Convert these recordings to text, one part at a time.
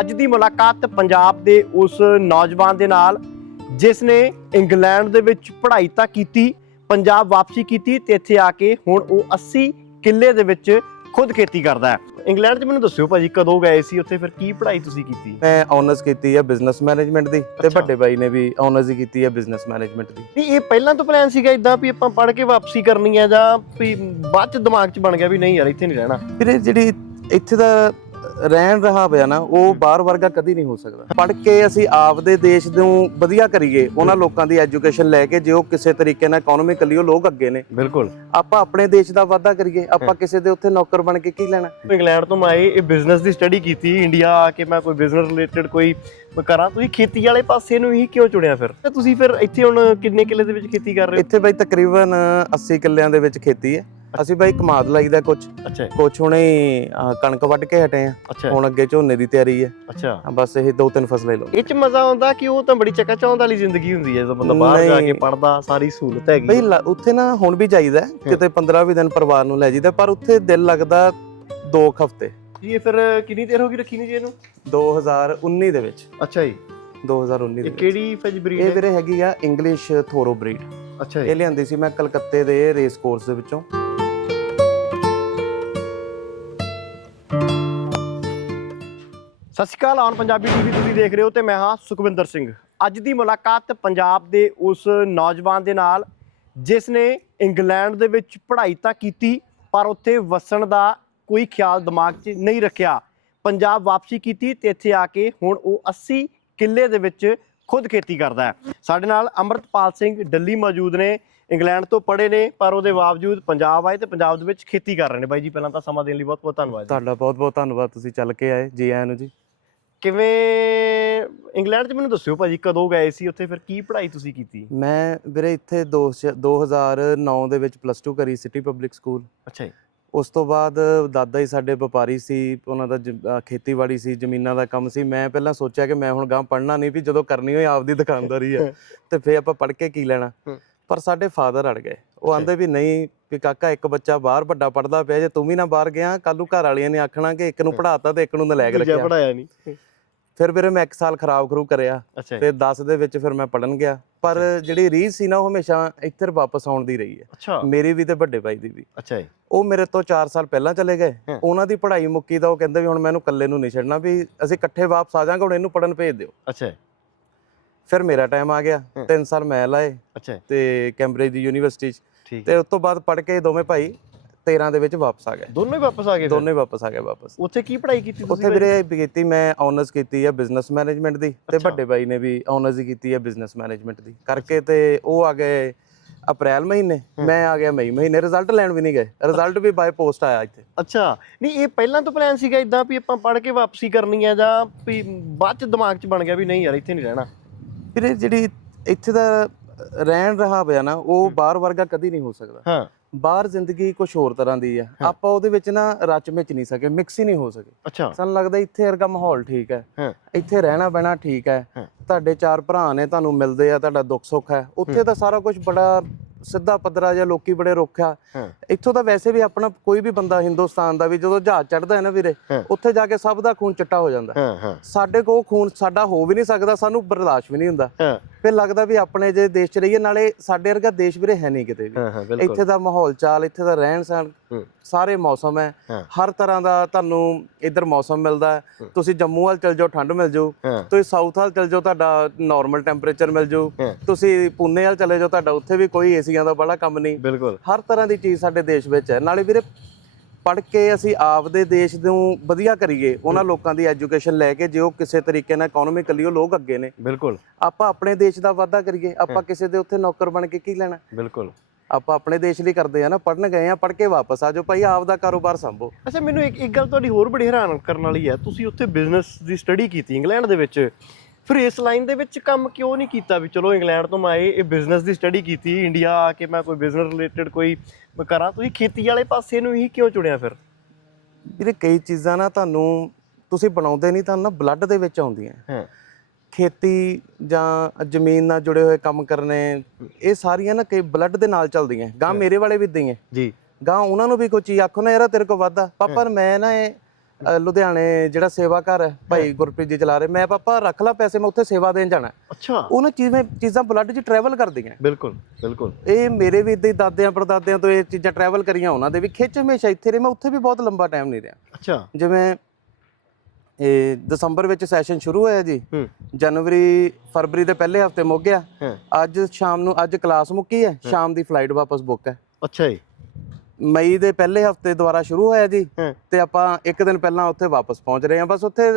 ਅੱਜ ਦੀ ਮੁਲਾਕਾਤ ਪੰਜਾਬ ਦੇ ਉਸ ਨੌਜਵਾਨ ਦੇ ਨਾਲ ਜਿਸ ਨੇ ਇੰਗਲੈਂਡ ਦੇ ਵਿੱਚ ਪੜ੍ਹਾਈ ਤਾਂ ਕੀਤੀ ਪੰਜਾਬ ਵਾਪਸੀ ਕੀਤੀ ਤੇ ਇੱਥੇ ਆ ਕੇ ਹੁਣ ਉਹ 80 ਕਿੱਲੇ ਦੇ ਵਿੱਚ ਖੁਦ ਖੇਤੀ ਕਰਦਾ ਹੈ। ਇੰਗਲੈਂਡ 'ਚ ਮੈਨੂੰ ਦੱਸਿਓ ਭਾਜੀ ਕਦੋਂ ਗਏ ਸੀ ਉੱਥੇ ਫਿਰ ਕੀ ਪੜ੍ਹਾਈ ਤੁਸੀਂ ਕੀਤੀ? ਮੈਂ ਆਨਰਸ ਕੀਤੀ ਹੈ ਬਿਜ਼ਨਸ ਮੈਨੇਜਮੈਂਟ ਦੀ ਤੇ। ਵੱਡੇ ਬਾਈ ਨੇ ਵੀ ਆਨਰਸ ਹੀ ਕੀਤੀ ਹੈ ਬਿਜ਼ਨਸ ਮੈਨੇਜਮੈਂਟ ਦੀ। ਨਹੀਂ ਇਹ ਪਹਿਲਾਂ ਤੋਂ ਪਲਾਨ ਸੀਗਾ ਇਦਾਂ ਵੀ ਆਪਾਂ ਪੜ੍ਹ ਕੇ ਵਾਪਸੀ ਕਰਨੀ ਹੈ ਜਾਂ ਵੀ ਬਾਅਦ ਚ ਦਿਮਾਗ 'ਚ ਬਣ ਗਿਆ ਵੀ ਨਹੀਂ ਯਾਰ ਇੱਥੇ ਨਹੀਂ ਰਹਿਣਾ। ਵੀਰੇ ਜਿਹੜੀ ਇੱਥੇ ਦਾ ਰਹਿਣ ਰਹਾ ਪਿਆ ਨਾ ਉਹ ਬਾਹਰ ਵਰਗਾ ਕਦੀ ਨਹੀਂ ਹੋ ਸਕਦਾ। ਪੜ੍ਹ ਕੇ ਅਸੀਂ ਆਪਦੇ ਦੇਸ਼ ਨੂੰ ਵਧੀਆ ਕਰੀਏ ਉਹਨਾਂ ਲੋਕਾਂ ਦੀ ਐਜੂਕੇਸ਼ਨ ਲੈ ਕੇ ਜੇ ਉਹ ਕਿਸੇ ਤਰੀਕੇ ਨਾਲ ਇਕਨੋਮਿਕਲੀ ਉਹ ਲੋਕ ਅੱਗੇ ਨੇ। ਬਿਲਕੁਲ। ਆਪਾਂ ਆਪਣੇ ਦੇਸ਼ ਦਾ ਵਾਧਾ ਕਰੀਏ ਆਪਾਂ ਕਿਸੇ ਦੇ ਉੱਥੇ ਨੌਕਰ ਬਣ ਕੇ ਕੀ ਲੈਣਾ? ਇੰਗਲੈਂਡ ਤੋਂ ਮੈਂ ਇਹ ਬਿਜ਼ਨਸ ਦੀ ਸਟੱਡੀ ਕੀਤੀ ਇੰਡੀਆ ਆ ਕੇ ਮੈਂ ਕੋਈ ਬਿਜ਼ਨਸ ਰਿਲੇਟਡ ਕੋਈ ਕਰਾਂ ਤੁਸੀਂ ਖੇਤੀ ਵਾਲੇ ਪਾਸੇ ਨੂੰ ਹੀ ਕਿਉਂ ਚੁਣਿਆ ਫਿਰ? ਤੇ ਤੁਸੀਂ ਫਿਰ ਇੱਥੇ ਹੁਣ ਕਿੰਨੇ ਕਿੱਲੇ ਦੇ ਵਿੱਚ ਖੇਤੀ ਕਰ ਰਹੇ ਇੱਥੇ ਬਾਈ ਤਕਰੀਬਨ 80 ਕਿੱਲਿਆਂ ਦੇ ਵਿੱਚ ਖੇਤੀ ਹੈ। ਅਸੀਂ ਬਾਈ ਕਮਾਦ ਲਾਈਦਾ ਕੁਝ ਹੋ ਅੱਛਾ। ਕੁਝ ਹੁਣੇ ਕਣਕ ਵੱਢ ਕੇ ਹਟੇ ਆ। ਹੁਣ ਅੱਗੇ ਝੋਨੇ ਦੀ ਤਿਆਰੀ ਹੈ ਅੱਛਾ। ਬਸ ਇਹ ਦੋ ਤਿੰਨ ਫਸਲਾਂ ਹੀ ਲਾਓ ਇਹ ਚ ਮਜ਼ਾ ਆਉਂਦਾ ਕਿ ਉਹ ਤਾਂ ਬੜੀ ਚੱਕਾ ਚੌਂਦ ਵਾਲੀ ਜ਼ਿੰਦਗੀ ਹੁੰਦੀ ਹੈ ਜਦੋਂ ਬੰਦਾ ਬਾਹਰ ਜਾ ਕੇ। ਪੜਦਾ ਸਾਰੀ ਸਹੂਲਤ ਹੈਗੀ ਬਈ। ਲ- ਉੱਥੇ ਨਾ ਹੁਣ ਵੀ ਜਾਈਦਾ ਕਿਤੇ 15 20 ਦਿਨ ਪਰਿਵਾਰ ਨੂੰ ਲੈ ਜਾਈਦਾ ਪਰ ਉੱਥੇ ਦਿਲ ਲੱਗਦਾ ਦੋ ਕੁ ਹਫ਼ਤੇ। ਜੀ ਇਹ ਫਿਰ ਕਿੰਨੀ ਦੇਰ ਹੋ ਗਈ ਰੱਖੀ ਨਹੀਂ ਜੀ ਇਹਨੂੰ? 2019 ਦੇ ਵਿੱਚ। ਅੱਛਾ ਜੀ। 2019 ਦੇ ਇਹ ਕਿਹੜੀ ਫੈਜ ਬਰੀਡ ਇਹ ਵੀਰੇ ਹੈਗੀ ਆ ਇੰਗਲਿਸ਼ ਥੋਰੋ ਬਰੀਡ ਅੱਛਾ ਇਹ ਲਿਆਂਦੀ ਸੀ ਮੈਂ ਕਲਕੱਤੇ ਦੇ ਰੇਸ ਕੋਰਸ ਦੇ ਵਿੱਚੋਂ। ਸਤਿ ਸ਼੍ਰੀ ਅਕਾਲ, ਆਨ ਪੰਜਾਬੀ ਟੀਵੀ ਤੁਸੀਂ ਦੇਖ ਰਹੇ ਹੋ ਤੇ ਮੈਂ ਹਾਂ ਸੁਖਵਿੰਦਰ ਸਿੰਘ। ਅੱਜ ਦੀ ਮੁਲਾਕਾਤ ਪੰਜਾਬ ਦੇ ਉਸ ਨੌਜਵਾਨ ਦੇ ਨਾਲ, ਜਿਸ ਨੇ ਇੰਗਲੈਂਡ ਦੇ ਵਿੱਚ ਪੜ੍ਹਾਈ ਤਾਂ ਕੀਤੀ, ਪਰ ਉੱਥੇ ਵਸਣ ਦਾ ਕੋਈ ਖਿਆਲ ਦਿਮਾਗ 'ਚ ਨਹੀਂ ਰੱਖਿਆ। ਪੰਜਾਬ ਵਾਪਸੀ ਕੀਤੀ ਤੇ ਇੱਥੇ ਆ ਕੇ ਹੁਣ ਉਹ 80 ਕਿੱਲੇ ਦੇ ਵਿੱਚ ਖੁਦ ਖੇਤੀ ਕਰਦਾ ਹੈ। ਸਾਡੇ ਨਾਲ ਅੰਮ੍ਰਿਤਪਾਲ ਸਿੰਘ ਡੱਲੀ ਮੌਜੂਦ ਨੇ। ਇੰਗਲੈਂਡ ਤੋਂ ਪੜ੍ਹੇ ਨੇ, ਪਰ ਉਹਦੇ ਬਾਵਜੂਦ ਪੰਜਾਬ ਆਏ ਤੇ ਪੰਜਾਬ ਦੇ ਵਿੱਚ ਖੇਤੀ ਕਰ ਰਹੇ ਨੇ। ਬਾਈ ਜੀ, ਪਹਿਲਾਂ ਤਾਂ ਸਮਾਂ ਦੇਣ ਲਈ ਬਹੁਤ ਬਹੁਤ ਧੰਨਵਾਦ ਤੁਹਾਡਾ ਬਹੁਤ ਬਹੁਤ ਧੰਨਵਾਦ, ਤੁਸੀਂ ਚੱਲ ਕੇ ਆਏ, ਜੀ ਆਇਆਂ ਨੂੰ ਜੀ। ਕਿਵੇਂ ਇੰਗਲੈਂਡ 'ਚ ਮੈਨੂੰ ਦੱਸਿਓ ਭਾਜੀ ਕਦੋਂ ਗਏ ਸੀ ਉੱਥੇ ਫਿਰ ਕੀ ਪੜ੍ਹਾਈ ਤੁਸੀਂ ਕੀਤੀ? ਮੈਂ ਵੀਰੇ ਇੱਥੇ ਦੋ ਸ਼- 2009 ਦੇ ਵਿੱਚ ਪਲੱਸ 2 ਕਰੀ ਸਿਟੀ ਪਬਲਿਕ ਸਕੂਲ ਅੱਛਾ ਜੀ। ਉਸ ਤੋਂ ਬਾਅਦ ਦਾਦਾ ਹੀ ਸਾਡੇ ਵਪਾਰੀ ਸੀ ਉਹਨਾਂ ਦਾ ਜ- ਅਹ ਖੇਤੀਬਾੜੀ ਸੀ ਜ਼ਮੀਨਾਂ ਦਾ ਕੰਮ ਸੀ। ਮੈਂ ਪਹਿਲਾਂ ਸੋਚਿਆ ਕਿ ਮੈਂ ਹੁਣ ਗਾਂ ਪੜ੍ਹਨਾ ਨਹੀਂ ਵੀ ਜਦੋਂ ਕਰਨੀ ਹੋਈ ਆਪਦੀ ਦੁਕਾਨਦਾਰੀ ਹੈ ਤੇ ਫੇਰ ਆਪਾਂ ਪੜ੍ਹ ਕੇ ਕੀ ਲੈਣਾ। ਪਰ ਸਾਡੇ ਫਾਦਰ ਅੜ ਗਏ। ਉਹ ਅੱਛਾ। ਆਂਦੇ ਵੀ ਨਹੀਂ ਵੀ ਕਾਕਾ ਇੱਕ ਬੱਚਾ ਬਾਹਰ ਵੱਡਾ ਪੜਦਾ ਪਿਆ ਜੇ ਤੂੰ ਵੀ ਨਾ ਬਾਹਰ ਗਿਆ ਕੱਲ ਨੂੰ ਘਰ ਵਾਲੀਆਂ ਨੇ ਆਖਣਾ ਕਿ ਇੱਕ ਨੂੰ ਪੜਾਤਾ ਤੇ ਇੱਕ ਨੂੰ ਨਲਾਇਕ ਦੂਜਾ ਰੱਖਿਆ। ਪੜਾਇਆ ਨਹੀਂ ਫਿਰ ਵੀਰੇ ਮੈਂ ਇੱਕ ਸਾਲ ਖਰਾਬ ਖਰੂ ਕਰਿਆ। ਫਿਰ 10 ਦੇ ਵਿੱਚ ਫਿਰ ਮੈਂ ਪੜਨ ਗਿਆ। ਪਰ ਜਿਹੜੀ ਰੀਝ ਸੀ ਨਾ ਉਹ ਹਮੇਸ਼ਾ ਇੱਧਰ ਵਾਪਸ ਆਉਣ ਦੀ ਰਹੀ ਹੈ। ਮੇਰੀ ਵੀ ਤੇ ਵੱਡੇ ਭਾਈ ਦੀ ਵੀ। ਅੱਛਾ ਜੀ। ਉਹ ਮੇਰੇ ਤੋਂ 4 ਸਾਲ ਪਹਿਲਾਂ ਚਲੇ ਗਏ। ਉਹਨਾਂ ਦੀ ਪੜ੍ਹਾਈ ਮੁੱਕੀ ਤਾਂ ਉਹ ਕਹਿੰਦੇ ਵੀ ਹੁਣ ਮੈਨੂੰ ਇਕੱਲੇ ਨੂੰ ਨਹੀਂ ਛੱਡਣਾ ਵੀ ਅਸੀਂ ਇਕੱਠੇ ਵਾਪਸ ਆ ਜਾਾਂਗੇ ਹੁਣ ਇਹਨੂੰ ਪੜਨ ਭੇਜ ਦਿਓ। ਅੱਛਾ ਫਿਰ ਮੇਰਾ ਟਾਈਮ ਆ ਗਿਆ। ਹਾਂ। 3 ਸਾਲ ਮੈਂ ਲਾਏ ਅੱਛਾ ਤੇ ਕੈਂਬਰਿਜ ਦੀ ਯੂਨੀਵਰਸਿਟੀ 'ਚ। ਤੇ ਉਸ ਤੋਂ ਬਾਅਦ ਪੜ੍ਹ ਕੇ ਦੋਵੇਂ ਭਾਈ 13 ਦੇ ਵਿੱਚ ਵਾਪਸ ਆ ਗਏ। ਦੋਨੋਂ ਵਾਪਸ ਆ ਗਏ? ਦੋਨੇ ਵਾਪਸ ਆ ਗਏ ਵਾਪਸ। ਉੱਥੇ ਕੀ ਪੜ੍ਹਾਈ ਕੀਤੀ ਤੁਸੀਂ ਉੱਥੇ ਵੀਰੇ ਕੀਤੀ ਮੈਂ ਆਨਰਸ ਕੀਤੀ ਹੈ ਬਿਜ਼ਨਸ ਮੈਨੇਜਮੈਂਟ ਦੀ ਤੇ। ਵੱਡੇ ਬਾਈ ਨੇ ਵੀ ਆਨਰਸ ਹੀ ਕੀਤੀ ਹੈ ਬਿਜ਼ਨਸ ਮੈਨੇਜਮੈਂਟ ਦੀ। ਕਰਕੇ ਤੇ ਉਹ ਆ ਗਏ ਅਪ੍ਰੈਲ ਮਹੀਨੇ ਮੈਂ ਆ ਗਿਆ ਮਈ ਮਹੀਨੇ। ਰਿਜ਼ਲਟ ਲੈਣ ਵੀ ਨਹੀਂ ਗਏ। ਰਿਜ਼ਲਟ ਵੀ ਬਾਈ ਪੋਸਟ ਆਇਆ ਇੱਥੇ। ਅੱਛਾ ਨਹੀਂ ਇਹ ਪਹਿਲਾਂ ਤੋਂ ਪਲਾਨ ਸੀਗਾ ਇਦਾਂ ਵੀ ਆਪਾਂ ਪੜ੍ਹ ਕੇ ਵਾਪਸੀ ਕਰਨੀ ਹੈ ਜਾਂ ਵੀ ਬਾਅਦ ਚ ਦਿਮਾਗ 'ਚ ਬਣ ਗਿਆ ਵੀ ਨਹੀਂ ਯਾਰ ਇੱਥੇ ਨਹੀਂ ਰਹਿਣਾ। ਵੀਰੇ ਜਿਹੜੀ ਇੱਥੇ ਦਾ ਰਹਿਣ ਰਹਾ ਪਿਆ ਨਾ ਉਹ ਬਾਹਰ ਵਰਗਾ ਕਦੀ ਨਹੀਂ ਹੋ ਸਕਦਾ। ਹਾਂ। ਬਾਹਰ ਜ਼ਿੰਦਗੀ ਕੁਝ ਹੋਰ ਤਰ੍ਹਾਂ ਦੀ ਹੈ। ਆਪਾਂ ਉਹਦੇ ਵਿੱਚ ਨਾ ਰਚ ਮਿਚ ਨਹੀਂ ਸਕੇ ਮਿਕਸ ਹੀ ਨਹੀਂ ਹੋ ਸਕੇ। ਅੱਛਾ। ਸਾਨੂੰ ਲੱਗਦਾ ਇੱਥੇ ਵਰਗਾ ਮਾਹੌਲ ਠੀਕ ਹੈ। ਇੱਥੇ ਰਹਿਣਾ ਬਹਿਣਾ ਠੀਕ ਹੈ। ਤੁਹਾਡੇ ਚਾਰ ਭਰਾ ਨੇ ਤੁਹਾਨੂੰ ਮਿਲਦੇ ਆ ਤੁਹਾਡਾ ਦੁੱਖ ਸੁੱਖ ਹੈ। ਉੱਥੇ ਤਾਂ ਸਾਰਾ ਕੁਝ ਬੜਾ ਸਿੱਧਾ ਪੱਧਰਾ ਜਿਹਾ ਲੋਕੀ ਬੜੇ ਰੁੱਖ ਆ। ਹਾਂ। ਇੱਥੋਂ ਤਾਂ ਵੈਸੇ ਵੀ ਆਪਣਾ ਕੋਈ ਵੀ ਬੰਦਾ ਹਿੰਦੁਸਤਾਨ ਦਾ ਵੀ ਜਦੋਂ ਜਹਾਜ਼ ਚੜਦਾ ਹੈ ਨਾ ਵੀਰੇ। ਉੱਥੇ ਜਾ ਕੇ ਸਭ ਦਾ ਖੂਨ ਚਿੱਟਾ ਹੋ ਜਾਂਦਾ। ਸਾਡੇ ਕੋਲ ਖੂਨ ਸਾਡਾ ਹੋ ਵੀ ਨਹੀਂ ਸਕਦਾ ਸਾਨੂੰ ਬਰਦਾਸ਼ਤ ਵੀ ਨਹੀਂ ਹੁੰਦਾ। ਫਿਰ ਲੱਗਦਾ ਵੀ ਆਪਣੇ ਜੇ ਦੇਸ਼ 'ਚ ਰਹੀਏ ਨਾਲੇ ਸਾਡੇ ਵਰਗਾ ਦੇਸ਼ ਵੀਰੇ ਹੈ ਨਹੀਂ ਕਿਤੇ ਵੀ। ਹਾਂ ਹਾਂ ਬਿਲਕੁਲ। ਇੱਥੇ ਦਾ ਮਾਹੌਲ ਚਾਲ ਇੱਥੇ ਦਾ ਰਹਿਣ ਸਹਿਣ ਹੂੰ। ਸਾਰੇ ਮੌਸਮ ਹੈ। ਹਾਂ। ਹਰ ਤਰ੍ਹਾਂ ਦਾ ਤੁਹਾਨੂੰ ਇੱਧਰ ਮੌਸਮ ਮਿਲਦਾ ਹੈ। ਤੁਸੀਂ ਜੰਮੂ ਵੱਲ ਚਲ ਜਾਓ ਠੰਡ ਮਿਲ ਜਾਊ। ਹਾਂ। ਤੁਸੀਂ ਸਾਊਥ ਵੱਲ ਚਲ ਜਾਓ ਤੁਹਾਡਾ ਨਾਰਮਲ ਟੈਂਪਰੇਚਰ ਮਿਲ ਜਾਊ। ਹਾਂ। ਤੁਸੀਂ ਪੁਨੇ ਵੱਲ ਚਲੇ ਜਾਓ ਤੁਹਾਡਾ ਉੱਥੇ ਵੀ ਕੋਈ ਏਸੀਆਂ ਦਾ ਬੜਾ ਕੰਮ ਨਹੀਂ। ਬਿਲਕੁਲ। ਹਰ ਤਰ੍ਹਾਂ ਦੀ ਚੀਜ਼ ਸਾਡੇ ਦੇਸ਼ ਵਿੱਚ ਹੈ। ਨਾਲੇ ਵੀਰੇ ਪੜ੍ਹ ਕੇ ਅਸੀਂ ਆਪਦੇ ਦੇਸ਼ ਨੂੰ ਵਧੀਆ ਕਰੀਏ ਉਹਨਾਂ ਲੋਕਾਂ ਦੀ ਐਜੂਕੇਸ਼ਨ ਲੈ ਕੇ ਜੇ ਉਹ ਕਿਸੇ ਤਰੀਕੇ ਨਾਲ ਇਕਨੋਮਿਕਲੀ ਉਹ ਲੋਕ ਅੱਗੇ ਨੇ। ਬਿਲਕੁਲ। ਆਪਾਂ ਆਪਣੇ ਦੇਸ਼ ਦਾ ਵਾਧਾ ਕਰੀਏ ਆਪਾਂ ਕਿਸੇ ਦੇ ਉੱਥੇ ਨੌਕਰ ਬਣ ਕੇ ਕੀ ਲੈਣਾ? ਬਿਲਕੁਲ। ਆਪਾਂ ਆਪਣੇ ਦੇਸ਼ ਲਈ ਕਰਦੇ ਆ ਨਾ ਪੜਨ ਗਏ ਆ ਪੜ ਕੇ ਵਾਪਸ ਆ ਜਾਓ ਭਾਈ ਆਪਦਾ ਕਾਰੋਬਾਰ ਸੰਭੋ। ਅੱਛਾ ਮੈਨੂੰ ਇੱਕ ਇੱਕ ਗੱਲ ਤੁਹਾਡੀ ਹੋਰ ਬੜੀ ਹੈਰਾਨ ਕਰਨ ਵਾਲੀ ਹੈ। ਤੁਸੀਂ ਉੱਥੇ ਬਿਜ਼ਨਸ ਦੀ ਸਟੱਡੀ ਕੀਤੀ ਇੰਗਲੈਂਡ ਦੇ ਵਿੱਚ। ਫਿਰ ਇਸ ਲਾਈਨ ਦੇ ਵਿੱਚ ਕੰਮ ਕਿਉਂ ਨਹੀਂ ਕੀਤਾ ਵੀ ਚਲੋ ਇੰਗਲੈਂਡ ਤੋਂ ਮੈਂ ਆਏ ਇਹ ਬਿਜ਼ਨਸ ਦੀ ਸਟੱਡੀ ਕੀਤੀ ਇੰਡੀਆ ਆ ਕੇ ਮੈਂ ਕੋਈ ਬਿਜ਼ਨਸ ਰਿਲੇਟਡ ਕੋਈ ਕਰਾਂ ਤੁਸੀਂ ਖੇਤੀ ਵਾਲੇ ਪਾਸੇ ਨੂੰ ਹੀ ਕਿਉਂ ਚੁਣਿਆ ਫਿਰ? ਵੀਰੇ ਕਈ ਚੀਜ਼ਾਂ ਨਾ ਤੁਹਾਨੂੰ ਤੁਸੀਂ ਬਣਾਉਂਦੇ ਨਹੀਂ ਤੁਹਾਨੂੰ ਨਾ ਬਲੱਡ ਦੇ ਵਿੱਚ ਆਉਂਦੀਆਂ। ਹਾਂ। ਖੇਤੀ ਜਾਂ ਜ਼ਮੀਨ ਨਾਲ ਜੁੜੇ ਹੋਏ ਕੰਮ ਕਰਨੇ ਇਹ ਸਾਰੀਆਂ ਨਾ ਕਈ ਬਲੱਡ ਦੇ ਨਾਲ ਚੱਲਦੀਆਂ ਗਾਂ ਮੇਰੇ ਵਾਲੇ ਵੀ ਹੈ ਜੀ। ਗਾਂ ਉਹਨਾਂ ਨੂੰ ਵੀ ਕੋਈ ਚੀਜ਼ ਆਖੋ ਨਾ ਯਾਰ ਤੇਰੇ ਕੋਲ ਵਾਧਾ। ਪਾਪਾ ਮੈਂ ਨਾ ਇਹ ਅ, ਲੁਧਿਆਣੇ ਜਿਹੜਾ ਸੇਵਾ ਘਰ ਹੈ ਭਾਈ ਗੁਰਪ੍ਰੀਤ ਜੀ ਚਲਾ ਰਹੇ। ਮੈਂ ਪਾਪਾ ਰੱਖ ਲਾ ਪੈਸੇ ਮੈਂ ਉੱਥੇ ਸੇਵਾ ਦੇਣ ਜਾਣਾ ਅੱਛਾ। ਉਹਨਾਂ ਚੀਜ਼ਾਂ ਚੀਜ਼ਾਂ ਬਲੱਡ 'ਚ ਟਰੈਵਲ ਕਰਦੀਆਂ ਬਿਲਕੁਲ ਬਿਲਕੁਲ। ਇਹ ਮੇਰੇ ਵੀ ਇਦਾਂ ਹੀ ਦਾਦਿਆਂ ਪੜਦਾਦਿਆਂ ਤੋਂ ਇਹ ਚੀਜ਼ਾਂ ਟਰੈਵਲ ਕਰੀਆਂ ਉਹਨਾਂ ਦੇ ਵੀ। ਖਿੱਚ ਹਮੇਸ਼ਾ ਇੱਥੇ ਰਹੇ ਮੈਂ ਉੱਥੇ ਵੀ ਬਹੁਤ ਲੰਬਾ ਟਾਈਮ ਨਹੀਂ ਰਿਹਾ। ਅੱਛਾ। ਜਿਵੇਂ ਇਹ ਦਸੰਬਰ ਵਿੱਚ ਸੈਸ਼ਨ ਸ਼ੁਰੂ ਹੋਇਆ ਜੀ। ਹੂੰ। ਜਨਵਰੀ ਫਰਵਰੀ ਦੇ ਪਹਿਲੇ ਹਫ਼ਤੇ ਮੁੱਕ ਗਿਆ। ਹਾਂ। ਅੱਜ ਸ਼ਾਮ ਨੂੰ ਅੱਜ ਕਲਾਸ ਮੁੱਕੀ ਹੈ। ਸ਼ਾਮ ਦੀ ਫਲਾਈਟ ਵਾਪਸ ਬੁੱਕ ਹੈ। ਅੱਛਾ ਜੀ। ਮਈ ਦੇ ਪਹਿਲੇ ਹਫ਼ਤੇ ਦੁਬਾਰਾ ਸ਼ੁਰੂ ਹੋਇਆ ਜੀ ਹਾਂ। ਤੇ ਆਪਾਂ ਇੱਕ ਦਿਨ ਪਹਿਲਾਂ ਉੱਥੇ ਵਾਪਸ ਪਹੁੰਚ ਰਹੇ ਹਾਂ। ਬਸ ਉੱਥੇ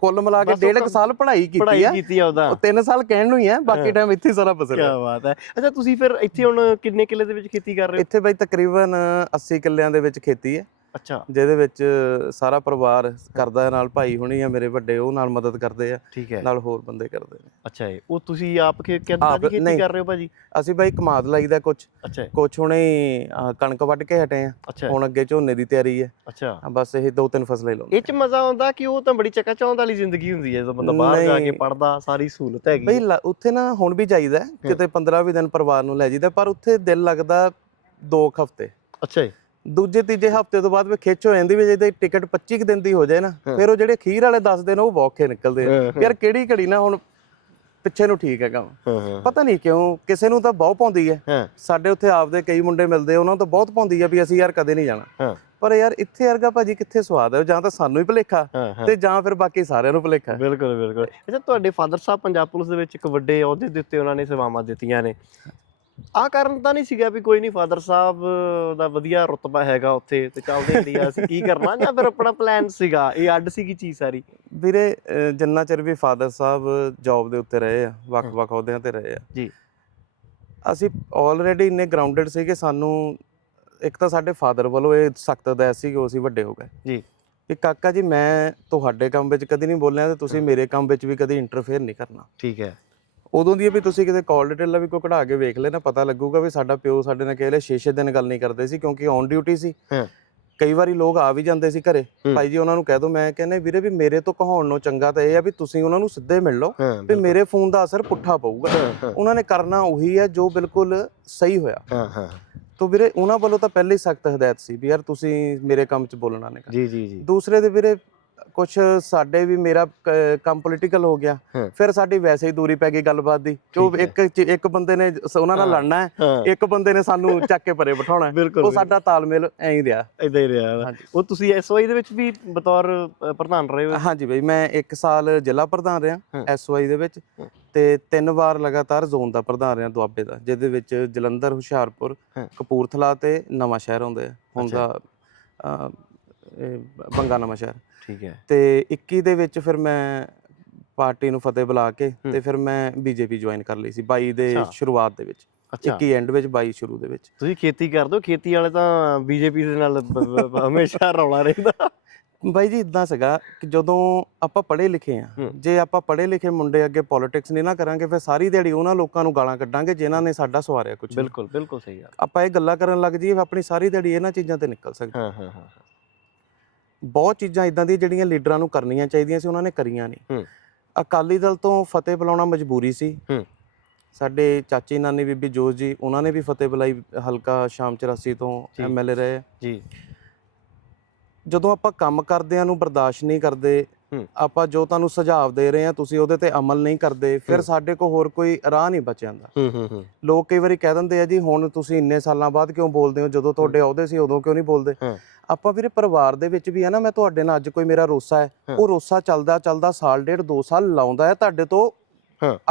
ਕੁੱਲ ਮਿਲਾ ਕੇ ਡੇਢ ਕੁ ਸਾਲ ਪੜ੍ਹਾਈ ਕੀਤੀ ਪੜ੍ਹਾਈ ਆ। ਕੀਤੀ ਆ ਉਹਦਾ। ਉਹ 3 ਸਾਲ ਕਹਿਣ ਨੂੰ ਹੀ ਹੈ ਬਾਕੀ ਟਾਈਮ ਇੱਥੇ ਹੀ ਸਾਰਾ ਕੀ ਬਸਰ ਬਾਤ ਹੈ। ਅੱਛਾ ਤੁਸੀਂ ਫਿਰ ਇੱਥੇ ਹੁਣ ਕਿੰਨੇ ਕਿੱਲੇ ਦੇ ਵਿੱਚ ਖੇਤੀ ਕਰ ਰਹੇ ਹੋ? ਇੱਥੇ ਬਈ ਤਕਰੀਬਨ 80 ਕਿੱਲਿਆਂ ਦੇ ਵਿੱਚ ਖੇਤੀ ਹੈ। ਅੱਛਾ। ਜਿਹਦੇ ਵਿੱਚ ਸਾਰਾ ਪਰਿਵਾਰ ਕਰਦਾ ਹੈ ਨਾਲ ਭਾਈ ਹੁਣੀ ਆ ਮੇਰੇ ਵੱਡੇ ਉਹ ਨਾਲ ਮਦਦ ਕਰਦੇ ਆ ਠੀਕ ਹੈ। ਨਾਲ ਹੋਰ ਬੰਦੇ ਕਰਦੇ ਨੇ। ਅੱਛਾ ਜੀ ਉਹ ਤੁਸੀਂ ਆਪ ਖੇ ਕਿੱਦਾਂ ਆਪ- ਦੀ ਖੇਤੀ। ਕਰ ਰਹੇ ਹੋ ਭਾਜੀ? ਅਸੀਂ ਬਾਈ ਕਮਾਦ ਲਾਈਦਾ ਕੁਝ ਕੁਝ ਹੁਣੇ ਕਣਕ ਵੱਢ ਕੇ ਹਟੇ ਆ। ਹੁਣ ਅੱਗੇ ਝੋਨੇ ਦੀ ਤਿਆਰੀ ਹੈ। ਅੱਛਾ। ਬਸ ਇਹ ਦੋ ਤਿੰਨ ਫਸਲਾਂ ਹੀ ਲਾਉਂਦੇ ਇਹ ਚ ਮਜ਼ਾ ਆਉਂਦਾ ਕਿ ਉਹ ਤਾਂ ਬੜੀ ਚੱਕਾ ਚੌਂਦ ਵਾਲੀ ਜ਼ਿੰਦਗੀ ਹੁੰਦੀ ਹੈ ਜਦੋਂ ਬੰਦਾ ਬਾਹਰ ਜਾ ਕੇ। ਪੜਦਾ ਸਾਰੀ ਸਹੂਲਤ ਹੈਗੀ ਬਈ ਉੱਥੇ ਨਾ ਹੁਣ ਵੀ ਜਾਈਦਾ ਕਿਤੇ 15 20 ਦਿਨ ਪਰਿਵਾਰ ਨੂੰ ਲੈ ਜਾਈਦਾ ਪਰ ਉੱਥੇ ਦਿਲ ਲੱਗਦਾ ਦੋ ਕੁ ਹਫ਼ਤੇ। ਅੱਛਾ ਜੀ। ਦੂਜੇ ਤੀਜੇ ਹਫ਼ਤੇ ਤੋਂ ਬਾਅਦ ਵੀ ਖਿੱਚ ਹੋ ਜਾਂਦੀ ਵੀ ਜੇ ਤੇ ਟਿਕਟ 25 ਕੁ ਦਿਨ ਦੀ ਹੋ ਜਾਏ ਨਾ ਹਾਂ। ਫਿਰ ਉਹ ਜਿਹੜੇ ਖੀਰ ਵਾਲੇ 10 ਦਿਨ ਉਹ ਬੌਖੇ ਨਿਕਲਦੇ ਆ। ਹਾਂ, ਹਾਂ। ਯਾਰ ਕਿਹੜੀ ਘੜੀ ਨਾ ਹੁਣ ਪਿੱਛੇ ਨੂੰ ਠੀਕ ਹੈ ਕੰਮ ਹਾਂ ਹਾਂ। ਪਤਾ ਨਹੀਂ ਕਿਉਂ ਕਿਸੇ ਨੂੰ ਤਾਂ ਬਹੁਤ ਪਾਉਂਦੀ ਹੈ। ਹਾਂ। ਸਾਡੇ ਉੱਥੇ ਆਪਦੇ ਕਈ ਮੁੰਡੇ ਮਿਲਦੇ ਉਹਨਾਂ ਨੂੰ ਤਾਂ ਬਹੁਤ ਪਾਉਂਦੀ ਆ ਵੀ ਅਸੀਂ ਯਾਰ ਕਦੇ ਨਹੀਂ ਜਾਣਾ। ਹਾਂ। ਪਰ ਯਾਰ ਇੱਥੇ ਵਰਗਾ ਭਾਜੀ ਕਿੱਥੇ ਸਵਾਦ ਹੈ ਜਾਂ ਤਾਂ ਸਾਨੂੰ ਹੀ ਭੁਲੇਖਾ ਹਾਂ ਹਾਂ। ਤੇ ਜਾਂ ਫਿਰ ਬਾਕੀ ਸਾਰਿਆਂ ਨੂੰ ਭੁਲੇਖਾ। ਹੈ। ਬਿਲਕੁਲ ਬਿਲਕੁਲ। ਅੱਛਾ ਤੁਹਾਡੇ ਫਾਦਰ ਸਾਹਿਬ ਪੰਜਾਬ ਪੁਲਿਸ ਦੇ ਵਿੱਚ ਇੱਕ ਵੱਡੇ ਅਹੁਦੇ ਦੇ ਉੱਤੇ ਉਹਨਾਂ ਨੇ ਸੇਵਾਵਾਂ ਦਿੱਤੀਆਂ ਨੇ। ਆ ਕਾਰਨ ਤਾਂ ਨਹੀਂ ਸੀਗਾ ਵੀ ਕੋਈ ਨਹੀਂ ਫਾਦਰ ਸਾਹਿਬ ਦਾ ਵਧੀਆ ਰੁਤਬਾ ਹੈਗਾ ਉੱਥੇ ਤੇ ਚੱਲਦੇ ਇੰਡੀਆ ਅਸੀਂ ਕੀ ਕਰਨਾ? ਜਾਂ ਫਿਰ ਆਪਣਾ ਪਲਾਨ ਸੀਗਾ? ਇਹ ਅੱਡ ਸੀਗੀ ਚੀਜ਼ ਸਾਰੀ। ਵੀਰੇ ਅਹ ਜਿੰਨਾ ਚਿਰ ਵੀ ਫਾਦਰ ਸਾਹਿਬ ਜੌਬ ਦੇ ਉੱਤੇ ਰਹੇ ਆ ਵੱਖ-ਵੱਖ ਅਹੁਦਿਆਂ ਤੇ ਰਹੇ ਆ ਜੀ। ਅਸੀਂ ਆਲਰੇਡੀ ਇੰਨੇ ਗਰਾਊਂਡਡ ਸੀਗੇ ਸਾਨੂੰ ਇੱਕ ਤਾਂ ਸਾਡੇ ਫਾਦਰ ਵੱਲੋਂ ਇਹ ਸਖਤ ਹਦਾਇਤ ਸੀ ਕਿ ਉਹ ਅਸੀਂ ਵੱਡੇ ਹੋ ਗਏ। ਜੀ। ਕਿ ਕਾਕਾ ਜੀ ਮੈਂ ਤੁਹਾਡੇ ਕੰਮ ਵਿੱਚ ਕਦੀ ਨਹੀਂ ਬੋਲਿਆ ਤੇ ਤੁਸੀਂ ਮੇਰੇ ਕੰਮ ਵਿੱਚ ਵੀ ਕਦੀ ਇੰਟਰਫੇਅਰ ਨਹੀਂ ਕਰਨਾ। ਠੀਕ ਹੈ। ਉਦੋਂ ਦੀ ਵੀ ਤੁਸੀਂ ਕਿਤੇ ਕਾਲ ਡਿਟੇਲ ਵੀ ਕੋਈ ਕਢਾ ਕੇ ਵੇਖ ਲੈਣਾ ਪਤਾ ਲੱਗੂਗਾ ਵੀ ਸਾਡਾ ਪਿਓ ਸਾਡੇ ਨਾਲ ਕਿਹਲੇ 6-6 ਦਿਨ ਗੱਲ ਨਹੀਂ ਕਰਦੇ ਸੀ ਕਿਉਂਕਿ ਔਨ ਡਿਊਟੀ ਸੀ। ਹਾਂ। ਕਈ ਵਾਰੀ ਲੋਕ ਆ ਵੀ ਜਾਂਦੇ ਸੀ ਘਰੇ। ਭਾਈ ਜੀ ਉਹਨਾਂ ਨੂੰ ਕਹਿ ਦੋ ਮੈਂ ਕਹਿੰਦਾ ਵੀਰੇ ਵੀ ਮੇਰੇ ਤੋਂ ਕਹਾਉਣ ਨੂੰ ਚੰਗਾ ਤਾਂ ਇਹ ਆ ਵੀ ਤੁਸੀਂ ਉਹਨਾਂ ਨੂੰ ਸਿੱਧੇ ਮਿਲ ਲਓ ਵੀ ਮੇਰੇ ਫੋਨ ਦਾ ਅਸਰ ਪੁੱਠਾ ਪਊਗਾ। ਉਹਨਾਂ ਨੇ ਕਰਨਾ ਉਹੀ ਹੈ ਜੋ ਬਿਲਕੁਲ ਸਹੀ ਹੋਇਆ। ਹਾਂ ਹਾਂ। ਤੋਂ ਵੀਰੇ ਉਹਨਾਂ ਵੱਲੋਂ ਤਾਂ ਪਹਿਲੇ ਹੀ ਸਖਤ ਹਦਾਇਤ ਸੀ ਵੀ ਯਾਰ ਤੁਸੀਂ ਮੇਰੇ ਕੰਮ 'ਚ ਬੋਲਣਾ ਨਹੀਂ ਜੀ ਜੀ ਜੀ। ਦੂਸਰੇ ਦੇ ਵੀਰੇ ਕੁਝ ਸਾਡੇ ਵੀ ਮੇਰਾ ਕੰਮ ਪੋਲੀਟੀਕਲ ਹੋ ਗਿਆ। ਫਿਰ ਸਾਡੀ ਵੈਸੇ ਹੀ ਦੂਰੀ ਪੈ ਗਈ ਗੱਲਬਾਤ ਦੀ ਜੋ। ਇੱਕ ਇੱਕ ਬੰਦੇ ਨੇ ਉਹਨਾਂ ਨਾਲ। ਲੜਨਾ ਹੈ ਇੱਕ ਬੰਦੇ ਨੇ ਸਾਨੂੰ ਚੱਕ ਕੇ ਪਰੇ ਬਿਠਾਉਣਾ ਉਹ ਸਾਡਾ ਤਾਲਮੇਲ ਐਂ ਹੀ ਰਿਹਾ ਇਦਾਂ ਹੀ ਰਿਹਾ। ਉਹ ਤੁਸੀਂ ਐਸਓਆਈ ਦੇ ਵਿੱਚ ਵੀ ਬਤੌਰ ਪ੍ਰਧਾਨ ਰਹੇ ਹੋ ਹਾਂਜੀ ਬਈ ਮੈਂ 1 ਸਾਲ ਜ਼ਿਲ੍ਹਾ ਪ੍ਰਧਾਨ ਰਿਹਾ। ਐਸਵਾਈ ਦੇ ਵਿੱਚ। ਤੇ ਤਿੰਨ ਵਾਰ ਲਗਾਤਾਰ ਜ਼ੋਨ ਦਾ ਪ੍ਰਧਾਨ ਰਿਹਾ ਦੁਆਬੇ ਦਾ ਜਿਹਦੇ ਵਿੱਚ ਜਲੰਧਰ ਹੁਸ਼ਿਆਰਪੁਰ। ਕਪੂਰਥਲਾ ਤੇ ਨਵਾਂ ਸ਼ਹਿਰ ਹੁੰਦੇ ਆ ਹੁਣ। ਦਾ ਬੰਗਾ ਨਵਾਂ ਸ਼ਹਿਰ ਠੀਕ ਹੈ। ਤੇ 21 ਦੇ ਵਿੱਚ ਫਿਰ ਮੈਂ ਪਾਰਟੀ ਨੂੰ ਫਤਿਹ ਬੁਲਾ ਕੇ। ਤੇ ਫਿਰ ਮੈਂ ਬੀਜੇਪੀ ਜੁਆਇਨ ਕਰ ਲਈ ਸੀ 22 ਦੇ ਅੱਛਾ। ਸ਼ੁਰੂਆਤ ਦੇ ਵਿੱਚ। ਅੱਛਾ। 21 ਐਂਡ ਵਿੱਚ 22 ਸ਼ੁਰੂ ਦੇ ਵਿੱਚ। ਤੁਸੀਂ ਖੇਤੀ ਕਰਦੇ ਹੋ ਖੇਤੀ ਵਾਲੇ ਤਾਂ ਬੀਜੇਪੀ ਦੇ ਨਾਲ ਬ- ਬ- ਬ- ਹਮੇਸ਼ਾ ਰੌਲਾ ਰਹਿੰਦਾ। ਬਾਈ ਜੀ ਇਦਾਂ ਸੀਗਾ ਕਿ ਜਦੋਂ ਆਪਾਂ ਪੜ੍ਹੇ ਲਿਖੇ ਆ ਹੂੰ। ਜੇ ਆਪਾਂ ਪੜ੍ਹੇ ਲਿਖੇ ਮੁੰਡੇ ਅੱਗੇ ਪੋਲਿਟਿਕਸ ਨਹੀਂ ਨਾ ਕਰਾਂਗੇ ਫਿਰ ਸਾਰੀ ਦਿਹਾੜੀ ਉਹਨਾਂ ਲੋਕਾਂ ਨੂੰ ਗਾਲਾਂ ਕੱਢਾਂਗੇ ਜਿਨ੍ਹਾਂ ਨੇ ਸਾਡਾ ਸਵਾਰਿਆ ਕੁਝ ਬਿਲਕੁਲ ਬਿਲਕੁਲ ਸਹੀ ਗੱਲ। ਆਪਾਂ ਇਹ ਗੱਲਾਂ ਕਰਨ ਲੱਗ ਜਾਈਏ ਆਪਣੀ ਸਾਰੀ ਦਿਹਾੜੀ ਇਹਨਾਂ ਚੀਜ਼ਾਂ ਤੇ ਨਿਕਲ ਸਕਦੀ। ਹਾਂ ਹਾਂ ਹਾਂ। ਬਹੁਤ ਚੀਜ਼ਾਂ ਇਦਾਂ ਦੀਆਂ ਜਿਹੜੀਆਂ ਲੀਡਰਾਂ ਨੂੰ ਕਰਨੀਆਂ ਚਾਹੀਦੀਆਂ ਸੀ ਉਹਨਾਂ ਨੇ ਕਰੀਆਂ ਨਹੀਂ। ਅਕਾਲੀ ਦਲ ਤੋਂ ਫਤਿਹ ਬੁਲਾਉਣਾ ਮਜਬੂਰੀ ਸੀ। ਸਾਡੇ ਚਾਚੀ ਨਾਨੀ ਬੀਬੀ ਜੋਤ ਜੀ ਉਹਨਾਂ ਨੇ ਵੀ ਫਤਿਹ ਬੁਲਾਈ ਹਲਕਾ ਸ਼ਾਮ 84 ਤੋਂ। ਐਮਐਲਏ ਰਹੇ ਜੀ ਜਦੋਂ ਆਪਾਂ ਕੰਮ ਕਰਦਿਆਂ ਨੂੰ ਬਰਦਾਸ਼ਤ ਨਹੀਂ ਕਰਦੇ। ਆਪਾਂ ਜੋ ਤੁਹਾਨੂੰ ਸੁਝਾਅ ਦੇ ਰਹੇ ਆ ਤੁਸੀਂ ਉਹਦੇ ਤੇ ਅਮਲ ਨਹੀਂ ਕਰਦੇ ਫਿਰ। ਸਾਡੇ ਕੋਲ ਹੋਰ ਕੋਈ ਰਾਹ ਨਹੀਂ ਬਚ ਜਾਂਦਾ। ਹੂੰ ਹੂੰ ਹੂੰ। ਲੋਕ ਕਈ ਵਾਰੀ ਕਹਿ ਦਿੰਦੇ ਆ ਜੀ ਹੁਣ ਤੁਸੀਂ ਇੰਨੇ ਸਾਲਾਂ ਬਾਅਦ ਕਿਉਂ ਬੋਲਦੇ ਹੋ? ਜਦੋਂ ਤੁਹਾਡੇ ਅਹੁਦੇ ਸੀ ਉਦੋਂ ਕਿਉਂ ਨਹੀਂ ਬੋਲਦੇ। ਆਪਾਂ ਵੀਰੇ ਪਰਿਵਾਰ ਦੇ ਵਿੱਚ ਵੀ ਹੈ ਨਾ ਮੈਂ ਤੁਹਾਡੇ ਨਾਲ ਅੱਜ ਕੋਈ ਮੇਰਾ ਰੋਸਾ ਹੈ। ਉਹ ਰੋਸਾ ਚੱਲਦਾ ਚੱਲਦਾ ਸਾਲ ਡੇਢ ਦੋ ਸਾਲ ਲਾਉਂਦਾ ਹੈ ਤੁਹਾਡੇ ਤੋਂ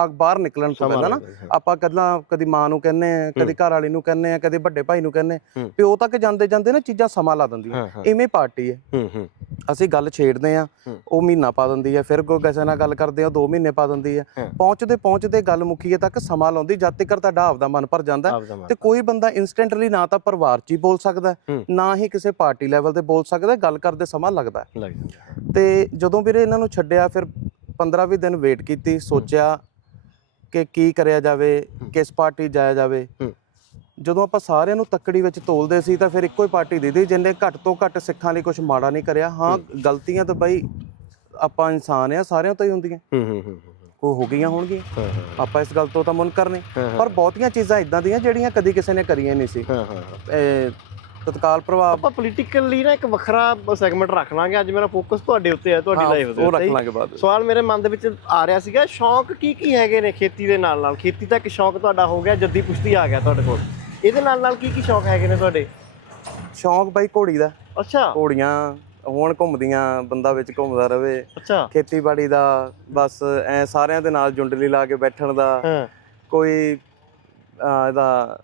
ਬਾਹਰ ਨਿਕਲਣ ਤੋਂ ਪਹਿਲਾਂ ਨਾ ਆਪਾਂ ਕਦਾਂ ਕਦੀ ਮਾਂ ਨੂੰ ਕਹਿੰਨੇ ਆ ਕਦੀ ਘਰ ਵਾਲੀ ਨੂੰ ਕਹਿੰਨੇ ਆ ਕਦੀ ਵੱਡੇ ਭਾਈ ਨੂੰ ਕਹਿੰਨੇ। ਪਿਓ ਤੱਕ ਜਾਂਦੇ ਜਾਂਦੇ ਨਾ ਚੀਜ਼ਾਂ ਸਮਾਂ ਲਾ ਦਿੰਦੀਆਂ ਇਵੇਂ ਪਾਰਟੀ ਹੈ ਹੂੰ ਹੂੰ। ਅਸੀਂ ਗੱਲ ਛੇੜਦੇ ਆ। ਉਹ ਮਹੀਨਾ ਪਾ ਦਿੰਦੀ ਹੈ ਫਿਰ ਕੋਈ ਕਿਸੇ ਨਾਲ ਗੱਲ ਕਰਦੇ ਆ 2 ਮਹੀਨੇ ਪਾ ਦਿੰਦੀ ਹੈ। ਪਹੁੰਚਦੇ ਪਹੁੰਚਦੇ ਗੱਲ ਮੁੱਕੀਏ ਤੱਕ ਸਮਾਂ ਲਾਉਂਦੀ ਜਦ ਤੱਕ ਤੁਹਾਡਾ ਆਪਦਾ ਮਨ ਭਰ ਜਾਂਦਾ। ਤੇ ਕੋਈ ਬੰਦਾ ਇਨਸਟੈਂਟਲੀ ਨਾ ਤਾਂ ਪਰਿਵਾਰ 'ਚ ਹੀ ਬੋਲ ਸਕਦਾ। ਨਾ ਹੀ ਕਿਸੇ ਪਾਰਟੀ ਲੈਵਲ ਤੇ ਬੋਲ ਸਕਦਾ ਗੱਲ ਕਰਦੇ ਸਮਾਂ ਲੱਗਦਾ। ਤੇ ਜਦੋਂ ਵੀਰੇ ਇਹਨਾਂ ਨੂੰ ਛੱਡਿਆ ਫਿਰ 15-20 ਦਿਨ ਵੇਟ ਕੀਤੀ ਸੋਚਿਆ ਕਿ ਕੀ ਕਰਿਆ ਜਾਵੇ। ਕਿਸ ਪਾਰਟੀ ਜਾਇਆ ਜਾਵੇ। ਜਦੋਂ ਆਪਾਂ ਸਾਰਿਆਂ ਨੂੰ ਤੱਕੜੀ ਵਿੱਚ ਤੋਲਦੇ ਸੀ ਤਾਂ ਫਿਰ ਇੱਕੋ ਹੀ ਪਾਰਟੀ ਦੀਦੀ ਜਿੰਨੇ ਘੱਟ ਤੋਂ ਘੱਟ ਸਿੱਖਾਂ ਲਈ ਕੁਝ ਮਾੜਾ ਨਹੀਂ ਕਰਿਆ। ਹਾਂ ਗਲਤੀਆਂ ਤਾਂ ਬਈ ਆਪਾਂ ਇਨਸਾਨ ਆ ਸਾਰਿਆਂ ਤੋਂ ਹੀ ਹੁੰਦੀਆਂ। ਹੂੰ ਹੂੰ ਹੂੰ ਉਹ ਹੋ ਗਈਆਂ ਹੋਣਗੀਆਂ। ਆਪਾਂ ਇਸ ਗੱਲ ਤੋਂ ਤਾਂ ਮੁਨਕਰ ਨਹੀਂ। ਪਰ ਬਹੁਤੀਆਂ ਚੀਜ਼ਾਂ ਇਦਾਂ ਦੀਆਂ ਜਿਹੜੀਆਂ ਕਦੀ ਕਿਸੇ ਨੇ ਕਰੀਆਂ ਨਹੀਂ ਸੀ। ਹਾਂ ਹਾਂ। ਇਹ ਤਤਕਾਲ ਪ੍ਰਭਾਵ। ਆਪਾਂ ਪੋਲੀਟੀਕਲੀ ਨਾ ਇੱਕ ਵੱਖਰਾ ਸੈਗਮੈਂਟ ਰੱਖ ਲਾਂਗੇ। ਅੱਜ ਮੇਰਾ ਫੋਕਸ ਤੁਹਾਡੇ ਉੱਤੇ ਹੈ ਤੁਹਾਡੀ ਹਾਂ, ਲਾਈਫ ਦੇ ਉਹ ਰੱਖ ਉੱਤੇ। ਹੀ। ਲਾਂਗੇ ਬਾਅਦ ਵਿੱਚ। ਸਵਾਲ ਮੇਰੇ ਮਨ ਦੇ ਵਿੱਚ ਆ ਰਿਹਾ ਸੀਗਾ ਸ਼ੌਂਕ ਕੀ ਕੀ ਹੈਗੇ ਨੇ ਖੇਤੀ ਦੇ ਨਾਲ ਨਾਲ? ਖੇਤੀ ਤਾਂ ਇੱਕ ਸ਼ੌਂਕ ਤੁਹਾਡਾ ਹੋ ਗਿਆ ਜੱਦੀ ਪੁਸ਼ਤੀ ਆ ਗਿਆ ਤੁਹਾਡੇ ਕੋਲ। ਇਹਦੇ ਨਾਲ ਨਾਲ ਕੀ ਕੀ ਸ਼ੌਂਕ ਹੈਗੇ ਨੇ ਤੁਹਾਡੇ? ਸ਼ੌਂਕ ਬਾਈ ਘੋੜੀ ਦਾ। ਅੱਛਾ। ਘੋੜੀਆਂ ਹੋਣ ਘੁੰਮਦੀਆਂ ਬੰਦਾ ਵਿੱਚ ਘੁੰਮਦਾ ਰਵੇ। ਅੱਛਾ। ਖੇਤੀਬਾੜੀ ਦਾ ਬਸ ਐ ਸਾਰਿਆਂ ਦੇ ਨਾਲ ਜੁੰਡਲੀ ਲਾ ਕੇ ਬੈਠਣ ਦਾ। ਹਾਂ। ਕੋਈ ਅਹ, ਇਹਦਾ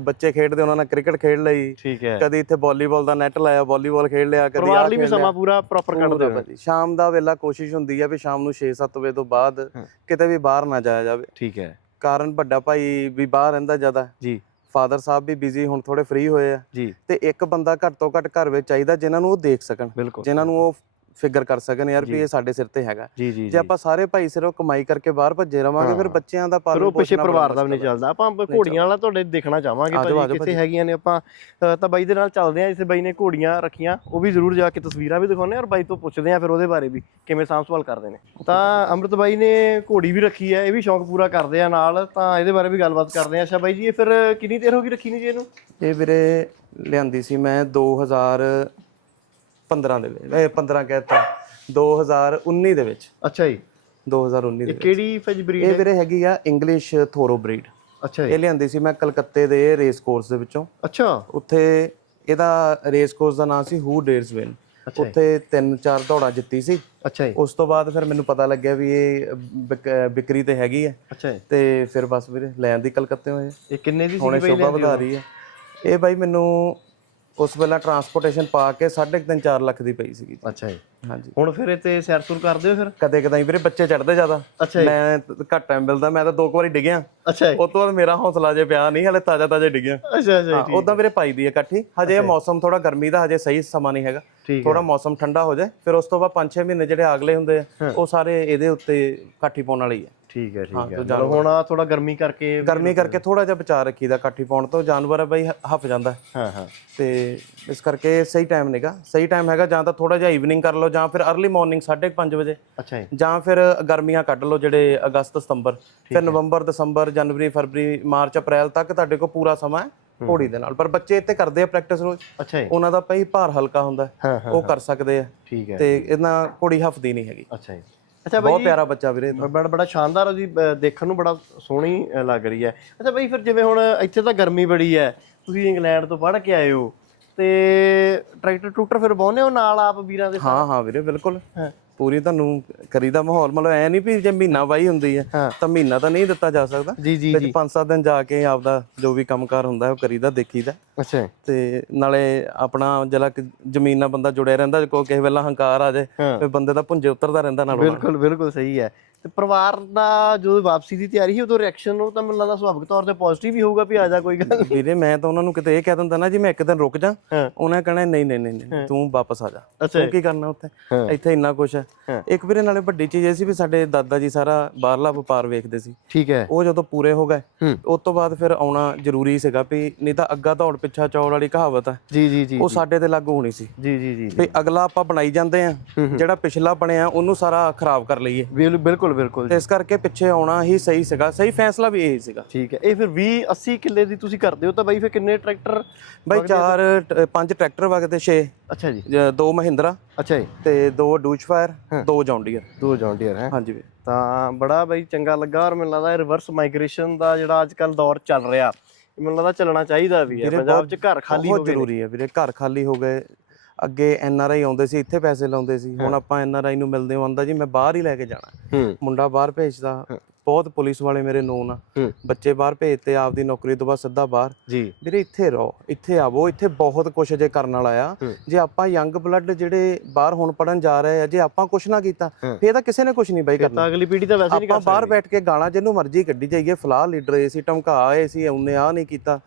ਬੱਚੇ ਖੇਡਦੇ ਉਹਨਾਂ ਨਾਲ ਕ੍ਰਿਕਟ ਖੇਡ ਲਈ। ਠੀਕ ਹੈ। ਕਦੀ ਇੱਥੇ ਵਾਲੀਬਾਲ ਦਾ ਨੈਟ ਲਾਇਆ ਵਾਲੀਬਾਲ ਖੇਡ ਲਿਆ ਕਦੀ ਪਰਿਵਾਰ ਲਈ ਵੀ। ਸਮਾਂ ਪੂਰਾ ਪ੍ਰੋਪਰ ਕੱਢਦੇ ਹੋ ਭਾਜੀ। ਸ਼ਾਮ ਦਾ ਵੇਲਾ ਕੋਸ਼ਿਸ਼ ਹੁੰਦੀ ਹੈ ਵੀ ਸ਼ਾਮ ਨੂੰ 6-7 ਵਜੇ ਤੋਂ ਬਾਅਦ। ਕਿਤੇ ਵੀ ਬਾਹਰ ਨਾ ਜਾਇਆ ਜਾਵੇ। ਠੀਕ ਹੈ। ਕਾਰਨ ਵੱਡਾ ਭਾਈ ਵੀ ਬਾਹਰ ਰਹਿੰਦਾ ਜ਼ਿਆਦਾ। ਜੀ। ਫਾਦਰ ਸਾਹਿਬ ਵੀ ਬਿਜ਼ੀ ਹੁਣ ਥੋੜੇ ਫ੍ਰੀ ਹੋਏ ਆ। ਜੀ। ਤੇ ਇੱਕ ਬੰਦਾ ਘੱਟ ਤੋਂ ਘੱਟ ਘਰ ਵਿੱਚ ਚਾਹੀਦਾ ਜਿਨ੍ਹਾਂ ਨੂੰ ਉਹ ਦੇਖ ਸਕਣ। ਜਿਨ੍ਹਾਂ ਨੂੰ ਉਹ ਫਿਗਰ ਕਰ ਸਕਣ ਯਾਰ ਵੀ। ਇਹ ਸਾਡੇ ਸਿਰ ਤੇ ਹੈਗਾ ਜੀ ਆਪਾਂ ਸਾਰੇ ਭਾਈ ਸਿਰਫ ਕਮਾਈ ਕਰਕੇ ਬਾਹਰ ਭੱਜੇ ਰਵਾਂਗੇ ਫਿਰ। ਬੱਚਿਆਂ ਦਾ ਪਾਲਣ ਉਹ ਪਿੱਛੇ ਪੋਸ਼ਣ ਪਰਿਵਾਰ ਦਾ ਵੀ ਨਹੀਂ। ਚੱਲਦਾ ਆਪਾਂ ਘੋੜੀਆਂ ਵਾਲਾ ਤੁਹਾਡੇ ਦੇਖਣਾ ਚਾਹਾਂਗੇ ਜਾਓ ਕਿੱਥੇ। ਹੈਗੀਆਂ ਨੇ ਆਪਾਂ ਤਾਂ ਬਾਈ ਦੇ ਨਾਲ ਚੱਲਦੇ ਆਂ ਜਿੱਥੇ ਬਾਈ ਨੇ ਘੋੜੀਆਂ ਰੱਖੀਆਂ ਉਹ ਵੀ ਜ਼ਰੂਰ ਜਾ ਕੇ ਤਸਵੀਰਾਂ ਵੀ ਦਿਖਾਉਂਦੇ ਆਂ ਔਰ ਬਾਈ ਤੋਂ ਪੁੱਛਦੇ ਆਂ ਫਿਰ ਉਹਦੇ ਬਾਰੇ ਵੀ ਕਿਵੇਂ ਸਾਂਭ ਸੰਭਾਲ ਕਰਦੇ ਨੇ ਤਾਂ ਅੰਮ੍ਰਿਤ ਬਾਈ ਨੇ ਘੋੜੀ ਵੀ ਰੱਖੀ ਹੈ ਇਹ ਵੀ ਸ਼ੌਂਕ ਪੂਰਾ ਕਰਦੇ ਆ ਨਾਲ ਤਾਂ ਇਹਦੇ ਬਾਰੇ ਵੀ ਗੱਲਬਾਤ ਕਰਦੇ ਆਂ ਅੱਛਾ ਬਾਈ ਜੀ ਇਹ ਫਿਰ ਕਿੰਨੀ ਦੇਰ ਹੋ ਗਈ ਰੱਖੀ ਨੂੰ ਜੀ ਇਹਨੂੰ ਇਹ ਵੀਰੇ ਲਿਆਂਦੀ ਸੀ ਮੈਂ 2015 ਦੇ ਵਿੱਚ ਇਹ 15 ਕਹਿਤਾ 2019 ਦੇ ਵਿੱਚ। ਅੱਛਾ ਜੀ। 2019 ਦੇ ਇਹ ਵਿੱਚ। ਕਿਹੜੀ ਫਜ ਬਰੀਡ ਇਹ ਹੈ? ਵੀਰੇ ਹੈਗੀ ਆ ਇੰਗਲਿਸ਼ ਥੋਰੋ ਬਰੀਡ ਅੱਛਾ ਜੀ। ਇਹ ਲਿਆਂਦੀ ਸੀ ਮੈਂ ਕਲਕੱਤੇ ਦੇ ਰੇਸ ਕੋਰਸ ਦੇ ਵਿੱਚੋਂ। ਅੱਛਾ। ਉੱਥੇ ਇਹਦਾ ਰੇਸ ਕੋਰਸ ਦਾ ਨਾਮ ਸੀ ਹੂ ਡੇਰਸ ਵਿਨ ਅੱਛਾ ਜੀ। ਉੱਥੇ ਤਿੰਨ ਚਾਰ ਦੌੜਾਂ ਜਿੱਤੀ ਸੀ। ਅੱਛਾ ਜੀ। ਉਸ ਤੋਂ ਬਾਅਦ ਫਿਰ ਮੈਨੂੰ ਪਤਾ ਲੱਗਿਆ ਵੀ ਇਹ ਬਿਕ- ਬਿਕਰੀ ਤੇ ਹੈਗੀ ਹੈ ਅੱਛਾ ਜੀ। ਤੇ ਫਿਰ ਬਸ ਵੀਰੇ ਲੈਣ ਦੀ ਕਲਕੱਤੇ ਹੋਏ ਇਹ ਕਿੰਨੇ ਦੀ ਸੀ ਹੁਣੇ ਬਾਈ ਸ਼ੋਭਾ ਵਧਾ ਰਹੀ ਹੈ। ਇਹ ਬਾਈ ਮੈਨੂੰ ਉਸ ਵੇਲੇ ਟਰਾਂਸਪੋਰਟੇਸ਼ਨ ਪਾ ਕੇ 3.5 4 ਲੱਖ ਦੀ ਪਈ ਸੀਗੀ ਅੱਛਾ ਜੀ। ਹਾਂਜੀ। ਹੁਣ ਫਿਰ ਤੇ ਸੈਰ ਸੁਰ ਕਰਦੇ ਹੋ ਫਿਰ? ਕਦੇ ਕਦਾਈ ਵੀਰੇ ਬੱਚੇ ਚੜਦੇ ਜ਼ਿਆਦਾ। ਅੱਛਾ ਜੀ। ਮੈਂ ਘੱਟ ਟਾਈਮ ਮਿਲਦਾ ਮੈਂ ਤਾਂ ਦੋ ਕੁ ਵਾਰੀ ਡਿੱਗਿਆ। ਅੱਛਾ ਜੀ। ਉਸ ਤੋਂ ਬਾਅਦ ਮੇਰਾ ਹੌਸਲਾ ਜੇ ਪਿਆ ਨਹੀਂ ਹਲੇ ਤਾਜ਼ਾ ਤਾਜ਼ਾ ਡਿੱਗਿਆ। ਅੱਛਾ ਅੱਛਾ ਜੀ, ਉਦਾਂ ਵੀਰੇ ਪਾਈ ਦੀ ਹੈ ਇਕੱਠੀ ਹਜੇ ਇਹ ਮੌਸਮ ਥੋੜਾ ਗਰਮੀ ਦਾ ਹਜੇ ਸਹੀ ਸਮਾਂ ਨਹੀਂ ਹੈਗਾ। ਠੀਕ ਥੋੜਾ ਮੌਸਮ ਠੰਡਾ ਹੋ ਜਾਏ ਫਿਰ ਉਸ ਤੋਂ ਬਾਅਦ 5-6 ਮਹੀਨੇ ਜਿਹੜੇ ਅਗਲੇ ਹੁੰਦੇ ਆ ਉਹ ਸਾਰੇ ਇਹਦੇ ਉੱਤੇ ਕਾਠੀ ਪਾਉਣ ਵਾਲੀ ਹੈ ਠੀਕ ਹੈ ਠੀਕ ਹੈ ਮਤਲਬ ਹੁਣ ਆਹ ਥੋੜਾ ਗਰਮੀ ਕਰਕੇ ਗਰਮੀ ਕਰਕੇ ਥੋੜਾ ਜਿਹਾ ਬਚਾ ਰੱਖੀਦਾ ਕਾਠੀ ਪਾਉਣ ਤੋਂ ਜਾਨਵਰ ਹੈ ਬਾਈ ਹੱਫ ਜਾਂਦਾ। ਹੈ। ਹਾਂ। ਤੇ ਇਸ ਕਰਕੇ ਸਹੀ ਟਾਈਮ ਨਹੀਂਗਾ ਸਹੀ ਟਾਈਮ ਹੈਗਾ ਜਾਂ ਤਾਂ ਥੋੜਾ ਜਿਹਾ ਈਵਨਿੰਗ ਕਰ ਲਓ ਜਾਂ ਫਿਰ अर्ਲੀ ਮਾਰਨਿੰਗ 5:30 ਵਜੇ। ਅੱਛਾ ਜੀ। ਜਾਂ ਫਿਰ ਗਰਮੀਆਂ ਕੱਢ ਲਓ ਜਿਹੜੇ ਅਗਸਤ ਸਤੰਬਰ। ਫਿਰ ਨਵੰਬਰ ਦਸੰਬਰ ਜਨਵਰੀ ਫਰਵਰੀ ਮਾਰਚ ਅਪ੍ਰੈਲ ਤੱਕ ਤੁਹਾਡੇ ਕੋਲ ਪੂਰਾ ਸਮਾਂ ਹੈ ਘੋੜੀ ਦੇ ਨਾਲ। ਪਰ ਬੱਚੇ ਇੱਥੇ ਕਰਦੇ ਆ ਪ੍ਰੈਕਟਿਸ ਰੋਜ਼। ਅੱਛਾ ਜੀ। ਉਹਨਾਂ ਦਾ ਪਈ ਭਾਰ ਹਲਕਾ ਹੁੰਦਾ ਉਹ ਕਰ ਸਕਦੇ ਆ। ਠੀਕ ਹੈ। ਤੇ ਇਹਨਾਂ ਘੋੜੀ ਹਫਦੀ ਨਹੀਂ ਹੈਗੀ। ਅੱਛਾ ਜੀ। ਅੱਛਾ ਬਹੁਤ ਬਾਈ ਪਿਆਰਾ ਬੱਚਾ ਵੀਰੇ। ਬੜਾ ਬੜਾ ਸ਼ਾਨਦਾਰ ਉਹਦੀ ਦੇਖਣ ਨੂੰ ਬੜਾ ਸੋਹਣੀ ਲੱਗ ਰਹੀ ਹੈ ਅੱਛਾ ਬਾਈ ਫਿਰ ਜਿਵੇਂ ਹੁਣ ਇੱਥੇ ਤਾਂ ਗਰਮੀ ਬੜੀ ਹੈ ਤੁਸੀਂ ਇੰਗਲੈਂਡ ਤੋਂ ਪੜ੍ਹ ਕੇ ਆਏ ਹੋ ਤੇ ਟਰੈਕਟਰ ਟਰੂਟਰ ਫਿਰ ਬਾਉਂਦੇ ਹੋ ਨਾਲ ਆਪ ਵੀਰਾਂ ਦੇ ਹਾਂ ਹਾਂ ਵੀਰੇ ਬਿਲਕੁਲ ਹਾਂ। ਪੂਰੀ ਤੁਹਾਨੂੰ ਕਰੀਦਾ ਮਾਹੌਲ ਮਤਲਬ ਐ ਨਹੀਂ ਵੀ ਜੇ ਮਹੀਨਾ ਵਾਈ ਹੁੰਦੀ ਹੈ। ਤਾਂ ਮਹੀਨਾ ਤਾਂ ਨਹੀਂ ਦਿੱਤਾ ਜਾ ਸਕਦਾ ਜੀ ਜੀ ਵਿੱਚ 5-7 ਦਿਨ ਜਾ ਕੇ ਆਪਦਾ ਜੋ ਵੀ ਕੰਮਕਾਰ ਹੁੰਦਾ ਉਹ ਕਰੀਦਾ ਦੇਖੀਦਾ ਅੱਛਾ ਤੇ ਨਾਲੇ ਆਪਣਾ ਜਿਹੜਾ ਜ਼ਮੀਨ ਨਾਲ ਬੰਦਾ ਜੁੜਿਆ ਰਹਿੰਦਾ ਕੋ ਕਿਸੇ ਵੇਲੇ ਹੰਕਾਰ ਆ ਜਾਏ। ਫਿਰ ਬੰਦੇ ਦਾ ਪੁੰਜੇ ਉਤਰਦਾ ਰਹਿੰਦਾ ਨਾਲ। ਬਿਲਕੁਲ ਬਿਲਕੁਲ ਸਹੀ ਹੈ ਤੇ ਪਰਿਵਾਰ ਦਾ ਜਦੋਂ ਵਾਪਸੀ ਦੀ ਤਿਆਰੀ ਸੀ ਉਦੋਂ ਰਿਐਕਸ਼ਨ ਉਹ ਤਾਂ ਮੈਨੂੰ ਲੱਗਦਾ ਸੁਭਾਵਿਕ ਤੌਰ ਤੇ ਪੋਜ਼ਿਟਿਵ ਹੀ ਹੋਊਗਾ ਵੀ ਆ ਜਾ ਕੋਈ ਗੱਲ ਨੀ। ਵੀਰੇ ਮੈਂ ਤਾਂ ਉਹਨਾਂ ਨੂੰ ਕਿਤੇ ਇਹ ਕਹਿ ਦਿੰਦਾ ਨਾ ਜੀ ਮੈਂ ਇੱਕ ਦਿਨ ਰੁਕ ਜਾ। ਉਹਨਾਂ ਕਹਿਣਾ ਨਹੀਂ ਨਹੀਂ ਨਹੀਂ ਨਹੀਂ ਤੂੰ ਵਾਪਸ ਆ ਜਾ। ਤੂੰ ਕੀ ਕਰਨਾ ਉੱਥੇ। ਇੱਥੇ ਇੰਨਾ ਕੁਝ ਹਾਂ। ਇੱਕ ਵੀਰੇ ਨਾਲੇ ਵੱਡੀ ਚੀਜ਼ ਇਹ ਸੀ ਵੀ ਸਾਡੇ ਦਾਦਾ ਜੀ ਸਾਰਾ ਬਾਹਰਲਾ ਵਪਾਰ ਵੇਖਦੇ ਸੀ। ਠੀਕ ਹੈ। ਉਹ ਜਦੋਂ ਪੂਰੇ ਹੋ ਗਏ। ਉਸ ਤੋਂ ਬਾਅਦ ਫਿਰ ਆਉਣਾ ਜ਼ਰੂਰੀ ਸੀਗਾ ਵੀ ਨਹੀਂ ਤਾਂ ਅੱਗਾ ਦੌੜ ਪਿੱਛਾ ਚੌੜ ਵਾਲੀ ਕਹਾਵਤ ਹੈ। ਜੀ ਜੀ ਜੀ ਉਹ ਸਾਡੇ ਤੇ ਲਾਗੂ ਹੋਣੀ ਸੀ। ਜੀ ਜੀ ਜੀ ਵੀ ਅਗਲਾ ਆਪਾਂ ਬਣਾਈ ਜਾਂਦੇ ਆ ਜਿਹੜਾ ਪਿਛਲਾ ਬਣਿਆ ਉਹਨੂੰ ਸਾਰਾ ਖਰਾਬ ਕਰ ਲਈਏ। ਬਿਲ- ਬਿਲਕੁਲ ਬਿਲਕੁਲ ਤੇ ਇਸ ਕਰਕੇ ਪਿੱਛੇ ਆਉਣਾ ਹੀ ਸਹੀ ਸੀਗਾ ਸਹੀ ਫੈਸਲਾ ਵੀ ਇਹ ਸੀਗਾ। ਠੀਕ ਹੈ ਇਹ ਫਿਰ 20 80 ਕਿੱਲੇ ਦੀ ਤੁਸੀਂ ਕਰਦੇ ਹੋ ਤਾਂ ਬਾਈ ਫਿਰ ਕਿੰਨੇ ਟਰੈਕਟਰ ਬਾਈ ਚਾਰ ਪੰਜ ਟਰੈਕਟਰ ਵਗਦੇ 6 ਅੱਛਾ ਜੀ। ਦੋ ਮਹਿੰਦਰਾ ਅੱਛਾ ਜੀ। ਤੇ ਦੋ ਡੂਚਫਾਇਰ ਦੋ ਜੌਂਡੀਅਰ ਦੋ ਜੌਂਡੀਅਰ ਹੈ? ਹਾਂਜੀ ਵੀ। ਤਾਂ ਬੜਾ ਬਾਈ ਚੰਗਾ ਲੱਗਾ ਔਰ ਮੈਨੂੰ ਲੱਗਦਾ ਰਿਵਰਸ ਮਾਈਗ੍ਰੇਸ਼ਨ ਦਾ ਜਿਹੜਾ ਅੱਜ ਕੱਲ ਦੌਰ ਚੱਲ ਰਿਹਾ ਮੈਨੂੰ ਲੱਗਦਾ ਚੱਲਣਾ ਚਾਹੀਦਾ ਵੀ ਹੈ। ਪੰਜਾਬ 'ਚ ਘਰ ਖਾਲੀ ਹੋ ਗਏ। ਜ਼ਰੂਰੀ ਹੈ ਵੀਰੇ ਘਰ ਖਾਲੀ ਹੋ ਗਏ ਅੱਗੇ ਐਨ ਆਰ ਆਈ ਆਉਂਦੇ ਸੀ ਇੱਥੇ ਪੈਸੇ ਲਾਉਂਦੇ ਸੀ। ਹੁਣ ਆਪਾਂ ਐਨ ਆਰ ਆਈ ਨੂੰ ਮਿਲਦੇ ਹਾਂ ਆਂਦਾ ਜੀ ਮੈਂ ਬਾਹਰ ਹੀ ਲੈ ਕੇ ਜਾਣਾ ਮੁੰਡਾ ਬਾਹਰ ਭੇਜਦਾ। ਬਹੁਤ ਪੁਲਿਸ ਵਾਲੇ ਮੇਰੇ ਨੋਨ ਆ। ਬੱਚੇ ਬਾਹਰ ਭੇਜਤੇ ਆਪਦੀ ਨੌਕਰੀ ਤੋਂ ਬਾਅਦ ਸਿੱਧਾ ਬਾਹਰ। ਜੀ। ਵੀਰੇ ਇੱਥੇ ਰਹੋ ਇੱਥੇ ਆਵੋ ਇੱਥੇ ਬਹੁਤ ਕੁਝ ਜੇ ਕਰਨ ਵਾਲਾ ਆ। ਜੇ ਆਪਾਂ ਯੰਗ ਬਲੱਡ ਜਿਹੜੇ ਬਾਹਰ ਹੁਣ ਪੜਨ ਜਾ ਰਹੇ ਆ ਜੇ ਆਪਾਂ ਕੁਝ ਨਾ ਕੀਤਾ। ਫੇਰ ਤਾਂ ਕਿਸੇ ਨੇ ਕੁਝ ਨਹੀਂ ਬਾਈ ਕਰਨਾ। ਅਗਲੀ ਪੀੜ੍ਹੀ ਤਾਂ ਵੈਸੇ ਨਹੀਂ ਆਪਾਂ ਬਾਹਰ ਬੈਠ ਕੇ ਗਾਲਾਂ ਜਿਹਨੂੰ ਮਰਜ਼ੀ ਕੱਢੀ ਜਾਈਏ ਫਲਾਹ ਲੀਡਰ ਏ ਸੀ ਧਮਕਾ ਆਏ ਸੀ ਉਹਨੇ ਆ ਨਹੀਂ ਕੀਤਾ।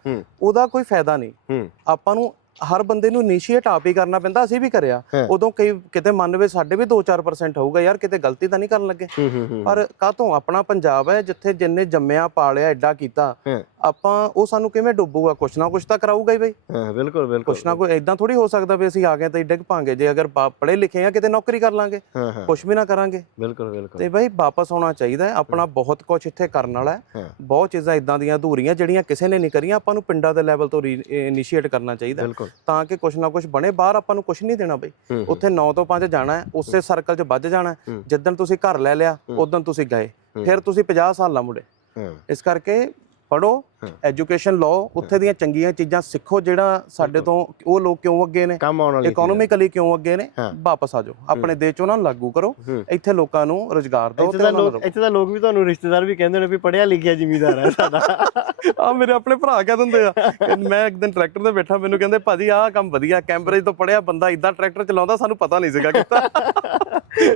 ਉਹਦਾ ਕੋਈ ਫਾਇਦਾ ਨਹੀਂ। ਆਪਾਂ ਨੂੰ ਹਰ ਬੰਦੇ ਨੂੰ ਇਨੀਸ਼ੀਏਟ ਆਪ ਹੀ ਕਰਨਾ ਪੈਂਦਾ ਅਸੀਂ ਵੀ ਕਰਿਆ। ਉਦੋਂ ਕਈ ਕਿਤੇ ਮਨ ਵਿੱਚ ਸਾਡੇ ਵੀ 2-4% ਹੋਊਗਾ ਯਾਰ ਕਿਤੇ ਗਲਤੀ ਤਾਂ ਨਹੀਂ ਕਰਨ ਲੱਗੇ। ਪਰ ਕਾਹਤੋਂ? ਆਪਣਾ ਪੰਜਾਬ ਹੈ ਜਿੱਥੇ ਜਿੰਨੇ ਜੰਮਿਆ ਪਾਲਿਆ ਐਡਾ ਕੀਤਾ ਆਪਾਂ ਉਹ ਸਾਨੂੰ ਕਿਵੇਂ ਡੁੱਬੂਗਾ? ਕੁਛ ਨਾ ਕੁਛ ਤਾਂ ਕਰਾਊਗਾ ਹੀ ਬਈ। ਹਾਂ ਬਿਲਕੁਲ ਬਿਲਕੁਲ। ਕੁਛ ਨਾ ਕੋਈ ਇਦਾਂ ਥੋੜੀ ਹੋ ਸਕਦਾ ਵੀ ਅਸੀਂ ਆ ਗਏ ਤਾਂ ਡਿੱਗ ਪਾਂਗੇ ਜੇ ਅਗਰ ਪਾ- ਪੜ੍ਹੇ ਲਿਖੇ ਆ ਕਿਤੇ ਨੌਕਰੀ ਕਰ ਲਾਂਗੇ। ਕੁਛ ਵੀ ਨਾ ਕਰਾਂਗੇ। ਬਿਲਕੁਲ ਬਿਲਕੁਲ। ਤੇ ਬਈ ਵਾਪਸ ਆਉਣਾ ਚਾਹੀਦਾ ਹੈ ਆਪਣਾ ਬਹੁਤ ਕੁਝ ਇੱਥੇ ਕਰਨ ਵਾਲਾ ਹੈ। ਬਹੁਤ ਚੀਜ਼ਾਂ ਇਦਾਂ ਦੀਆਂ ਅਧੂਰੀਆਂ ਜਿਹੜੀਆਂ ਕਿਸੇ ਨੇ ਨਹੀਂ ਕਰੀਆਂ ਆਪਾਂ ਨੂੰ ਪਿੰਡਾਂ ਦੇ ਲੈਵਲ ਤੋਂ ਇਨੀਸ਼ੀਏਟ ਕਰਨਾ ਚਾਹੀਦਾ। ਬਿਲਕੁਲ। ਤਾਂ ਕਿ ਕੁਛ ਨਾ ਕੁਛ ਬਣੇ। ਬਾਹਰ ਆਪਾਂ ਨੂੰ ਕੁਛ ਨਹੀਂ ਦੇਣਾ ਬਈ। ਉੱਥੇ 9 ਤੋਂ 5 ਜਾਣਾ ਹੈ। ਉਸੇ ਸਰਕਲ 'ਚ ਵੱਜ ਜਾਣਾ। ਜਿੱਦਣ ਤੁਸੀਂ ਘਰ ਲੈ ਲਿਆ ਉਦੋਂ ਤੁਸੀਂ ਗਏ। ਫਿਰ ਤੁਸੀਂ 50 ਸਾਲ ਨਾ ਮੁੜੇ ਇਸ ਕਰਕੇ ਪੜੋ। ਐਜੂਕੇਸ਼ਨ ਲਓ ਉੱਥੇ ਦੀਆਂ ਚੰਗੀਆਂ ਚੀਜ਼ਾਂ ਸਿੱਖੋ ਜਿਹੜਾ ਸਾਡੇ ਤੋਂ ਉਹ ਲੋਕ ਕਿਉਂ ਅੱਗੇ ਨੇ? ਕੰਮ ਆਉਣ ਵਾਲੀ ਚੀਜ਼ ਹੈ। ਇਕਨੋਮਿਕਲੀ ਕਿਉਂ ਅੱਗੇ ਨੇ। ਵਾਪਸ ਆ ਜਾਓ। ਆਪਣੇ ਦੇਸ਼ 'ਚ ਉਹਨਾਂ ਨੂੰ ਲਾਗੂ ਕਰੋ। ਇੱਥੇ ਲੋਕਾਂ ਨੂੰ ਰੋਜ਼ਗਾਰ ਦਿਓ ਇੱਥੇ ਤੇ ਉਹਨਾਂ ਲੋਕ ਨੂੰ ਇੱਥੇ ਤਾਂ ਲੋਕ ਵੀ ਤੁਹਾਨੂੰ ਰਿਸ਼ਤੇਦਾਰ ਵੀ ਕਹਿੰਦੇ ਨੇ ਵੀ ਪੜਿਆ ਲਿਖਿਆ ਜ਼ਿਮੀਦਾਰ ਹੈ ਸਾਡਾ। ਆ ਮੇਰੇ ਆਪਣੇ ਭਰਾ ਕਹਿ ਦਿੰਦੇ ਆ। ਮੈਂ ਇੱਕ ਦਿਨ ਟਰੈਕਟਰ ਤੇ ਬੈਠਾ ਮੈਨੂੰ ਕਹਿੰਦੇ ਭਾਜੀ ਆਹ ਕੰਮ ਵਧੀਆ ਕੈਂਬਰੇਜ ਤੋਂ ਪੜਿਆ ਬੰਦਾ ਇਦਾਂ ਟਰੈਕਟਰ ਚਲਾਉਂਦਾ ਸਾਨੂੰ ਪਤਾ ਨਹੀਂ ਸੀਗਾ ਕੀਤਾ।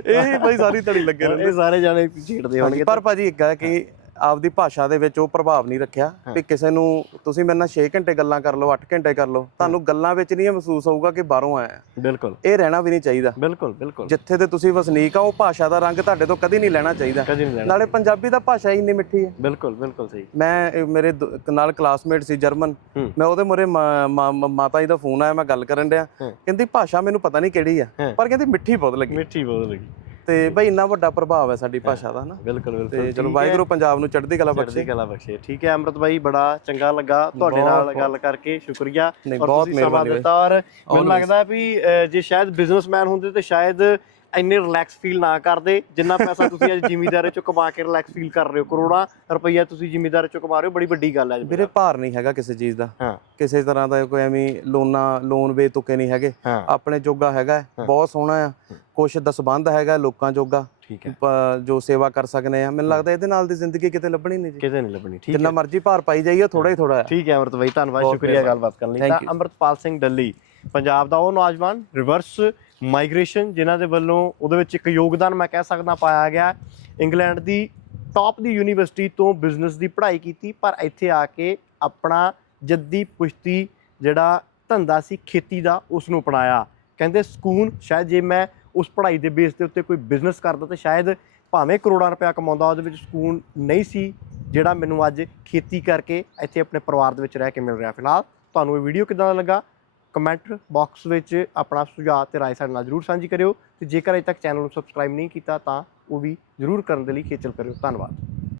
ਇਹ ਬਈ ਸਾਰੀ ਧੜੀ ਲੱਗੇ ਰਹਿੰਦੇ। ਸਾਰੇ ਜਾਣੇ ਛੇੜਦੇ ਹੋਣਗੇ ਪਰ ਭਾਜੀ ਇੱਕ ਹੈ ਕਿ ਆਪਦੀ ਭਾਸ਼ਾ ਦੇ ਵਿੱਚ ਉਹ ਪ੍ਰਭਾਵ ਨਹੀਂ ਰੱਖਿਆ ਵੀ ਕਿਸੇ ਨੂੰ ਤੁਸੀਂ ਮੇਰੇ ਨਾਲ 6 ਘੰਟੇ ਗੱਲਾਂ ਕਰ ਲਓ 8 ਘੰਟੇ ਕਰ ਲਓ ਤੁਹਾਨੂੰ ਗੱਲਾਂ ਵਿੱਚ ਨਹੀਂ ਮਹਿਸੂਸ ਹੋਊਗਾ ਕਿ ਬਾਹਰੋਂ ਆਇਆ। ਬਿਲਕੁਲ। ਇਹ ਰਹਿਣਾ ਵੀ ਨਹੀਂ ਚਾਹੀਦਾ। ਬਿਲਕੁਲ ਬਿਲਕੁਲ। ਜਿੱਥੇ ਤੇ ਤੁਸੀਂ ਵਸਨੀਕ ਆ ਉਹ ਭਾਸ਼ਾ ਦਾ ਰੰਗ ਤੁਹਾਡੇ ਤੋਂ ਕਦੀ ਨਹੀਂ ਲੈਣਾ ਚਾਹੀਦਾ। ਨਾਲੇ ਪੰਜਾਬੀ ਦਾ ਭਾਸ਼ਾ ਹੀ ਇੰਨੀ ਮਿੱਠੀ ਹੈ। ਬਿਲਕੁਲ ਬਿਲਕੁਲ ਸਹੀ। ਮੈਂ ਮੇਰੇ ਨਾਲ ਕਲਾਸਮੇਟ ਸੀ ਜਰਮਨ। ਮੈਂ ਉਹਦੇ ਮੂਹਰੇ ਮਾ- ਮਾ- ਮਾ- ਮਾਤਾ ਜੀ ਦਾ ਫੋਨ ਆਇਆ ਮੈਂ ਗੱਲ ਕਰਨ ਡਿਆ। ਕਹਿੰਦੀ ਭਾਸ਼ਾ ਮੈਨੂੰ ਪਤਾ ਨਹੀਂ ਕਿਹੜੀ ਆ। ਪਰ ਕਹਿੰਦੀ ਮਿੱਠੀ ਬਹੁਤ ਲੱਗੀ। ਮਿੱਠੀ ਬਹੁਤ ਲੱਗੀ। ਤੇ ਬਈ ਇੰਨਾ ਵੱਡਾ ਪ੍ਰਭਾਵ ਹੈ ਸਾਡੀ ਭਾਸ਼ਾ ਦਾ ਨਾ ਬਿਲਕੁਲ ਬਿਲਕੁਲ। ਤੇ ਚਲੋ। ਵਾਹਿਗੁਰੂ ਪੰਜਾਬ ਨੂੰ ਚੜ੍ਹਦੀ ਕਲਾ ਚੜ੍ਹਦੀ ਬਖਸ਼ੇ ਕਲਾ ਬਖਸ਼ੇ। ਠੀਕ ਹੈ ਅੰਮ੍ਰਿਤ ਭਾਈ ਬੜਾ ਚੰਗਾ ਲੱਗਾ ਤੁਹਾਡੇ ਨਾਲ ਗੱਲ ਕਰਕੇ ਸ਼ੁਕਰੀਆ। ਔਰ ਬਹੁਤ ਤੁਸੀਂ ਸਮਾਂ ਦਿੱਤਾ ਔਰ ਮੈਨੂੰ. ਲੱਗਦਾ ਵੀ ਜੇ ਸ਼ਾਇਦ ਬਿਜ਼ਨਸਮੈਨ ਹੁੰਦੇ ਤੇ ਸ਼ਾਇਦ ਇੰਨੇ ਰਿਲੈਕਸ ਫੀਲ ਨਾ ਕਰਦੇ ਜਿੰਨਾ ਪੈਸਾ ਤੁਸੀਂ ਅੱਜ ਜ਼ਿਮੀਦਾਰੇ ਚੋਂ ਕਮਾ ਕੇ ਰਿਲੈਕਸ ਫੀਲ ਕਰ ਰਹੇ ਹੋ ਕਰੋੜਾਂ ਰੁਪਈਆ ਤੁਸੀਂ ਜ਼ਿਮੀਦਾਰੇ ਚੋਂ ਕਮਾ ਰਹੇ ਹੋ ਬੜੀ ਵੱਡੀ ਗੱਲ ਹੈ ਜੀ ਵੀਰੇ ਭਾਰ ਨਹੀਂ ਹੈਗਾ ਕਿਸੇ ਚੀਜ਼ ਦਾ। ਹਾਂ। ਕਿਸੇ ਤਰ੍ਹਾਂ ਦਾ ਕੋਈ ਐਵੇਂ ਲੋਨਾ ਲੋਨ ਵੇ ਤੁਕੇ ਨਹੀਂ ਹੈਗੇ। ਆਪਣੇ ਜੋਗਾ ਹੈਗਾ ਬਹੁਤ ਸੋਹਣਾ ਆ। ਕੁਛ ਦਸਬੰਦ ਹੈਗਾ ਲੋਕਾਂ ਜੋਗਾ ਠੀਕ ਹੈ। ਜੋ ਸੇਵਾ ਕਰ ਸਕਨੇ ਆ। ਮੈਨੂੰ ਲੱਗਦਾ ਇਹਦੇ ਨਾਲ ਦੀ ਜ਼ਿੰਦਗੀ ਕਿਤੇ ਲੱਭਣੀ ਨਹੀਂ ਜੀ। ਕਿਤੇ ਨਹੀਂ ਲੱਭਣੀ ਠੀਕ ਜਿੰਨਾ ਮਰਜ਼ੀ ਭਾਰ ਪਾਈ ਜਾਈਏ ਥੋੜਾ ਹੀ ਥੋੜਾ ਠੀਕ ਹੈ ਅਮਰਤ ਭਾਈ ਧੰਨਵਾਦ ਸ਼ੁਕਰੀਆ। ਗੱਲਬਾਤ ਕਰਨ ਲਈ। ਤਾਂ. ਅਮਰਤਪਾਲ ਸਿੰਘ ਡੱਲੀ ਪੰਜਾਬ ਦਾ ਉਹ ਨੌਜਵਾਨ ਰਿਵਰਸ ਮਾਈਗ੍ਰੇਸ਼ਨ, ਜਿਨ੍ਹਾਂ ਦੇ ਵੱਲੋਂ ਉਹਦੇ ਵਿੱਚ ਇੱਕ ਯੋਗਦਾਨ ਮੈਂ ਕਹਿ ਸਕਦਾ ਪਾਇਆ ਗਿਆ। ਇੰਗਲੈਂਡ ਦੀ ਟੌਪ ਦੀ ਯੂਨੀਵਰਸਿਟੀ ਤੋਂ ਬਿਜ਼ਨਸ ਦੀ ਪੜ੍ਹਾਈ ਕੀਤੀ, ਪਰ ਇੱਥੇ ਆ ਕੇ ਆਪਣਾ ਜੱਦੀ ਪੁਸ਼ਤੀ ਜਿਹੜਾ ਧੰਦਾ ਸੀ, ਖੇਤੀ ਦਾ ਉਸ ਨੂੰ ਅਪਣਾਇਆ। ਕਹਿੰਦੇ ਸਕੂਨ, ਸ਼ਾਇਦ ਜੇ ਮੈਂ ਉਸ ਪੜ੍ਹਾਈ ਦੇ ਬੇਸ ਦੇ ਉੱਤੇ ਕੋਈ ਬਿਜ਼ਨਸ ਕਰਦਾ ਤਾਂ ਸ਼ਾਇਦ ਭਾਵੇਂ ਕਰੋੜਾਂ ਰੁਪਇਆ ਕਮਾਉਂਦਾ, ਉਹਦੇ ਵਿੱਚ ਸਕੂਨ ਨਹੀਂ ਸੀ, ਜਿਹੜਾ ਮੈਨੂੰ ਅੱਜ ਖੇਤੀ ਕਰਕੇ ਇੱਥੇ ਆਪਣੇ ਪਰਿਵਾਰ ਦੇ ਵਿੱਚ ਰਹਿ ਕੇ ਮਿਲ ਰਿਹਾ। ਫਿਲਹਾਲ ਤੁਹਾਨੂੰ ਇਹ ਵੀਡੀਓ ਕਿਦਾਂ ਦਾ ਲੱਗਾ? ਕਮੈਂਟ ਬਾਕਸ ਵਿੱਚ ਆਪਣਾ ਸੁਝਾਅ ਤੇ ਰਾਏ ਸਾਡੇ ਨਾਲ ਜਰੂਰ ਸਾਂਝੀ ਕਰਿਓ ਤੇ ਜੇਕਰ ਅਜੇ ਤੱਕ ਚੈਨਲ ਨੂੰ ਸਬਸਕ੍ਰਾਈਬ ਨਹੀਂ ਕੀਤਾ ਤਾਂ ਉਹ ਵੀ ਜਰੂਰ ਕਰਨ ਦੇ ਲਈ ਖੇਚਲ ਕਰਿਓ। ਧੰਨਵਾਦ।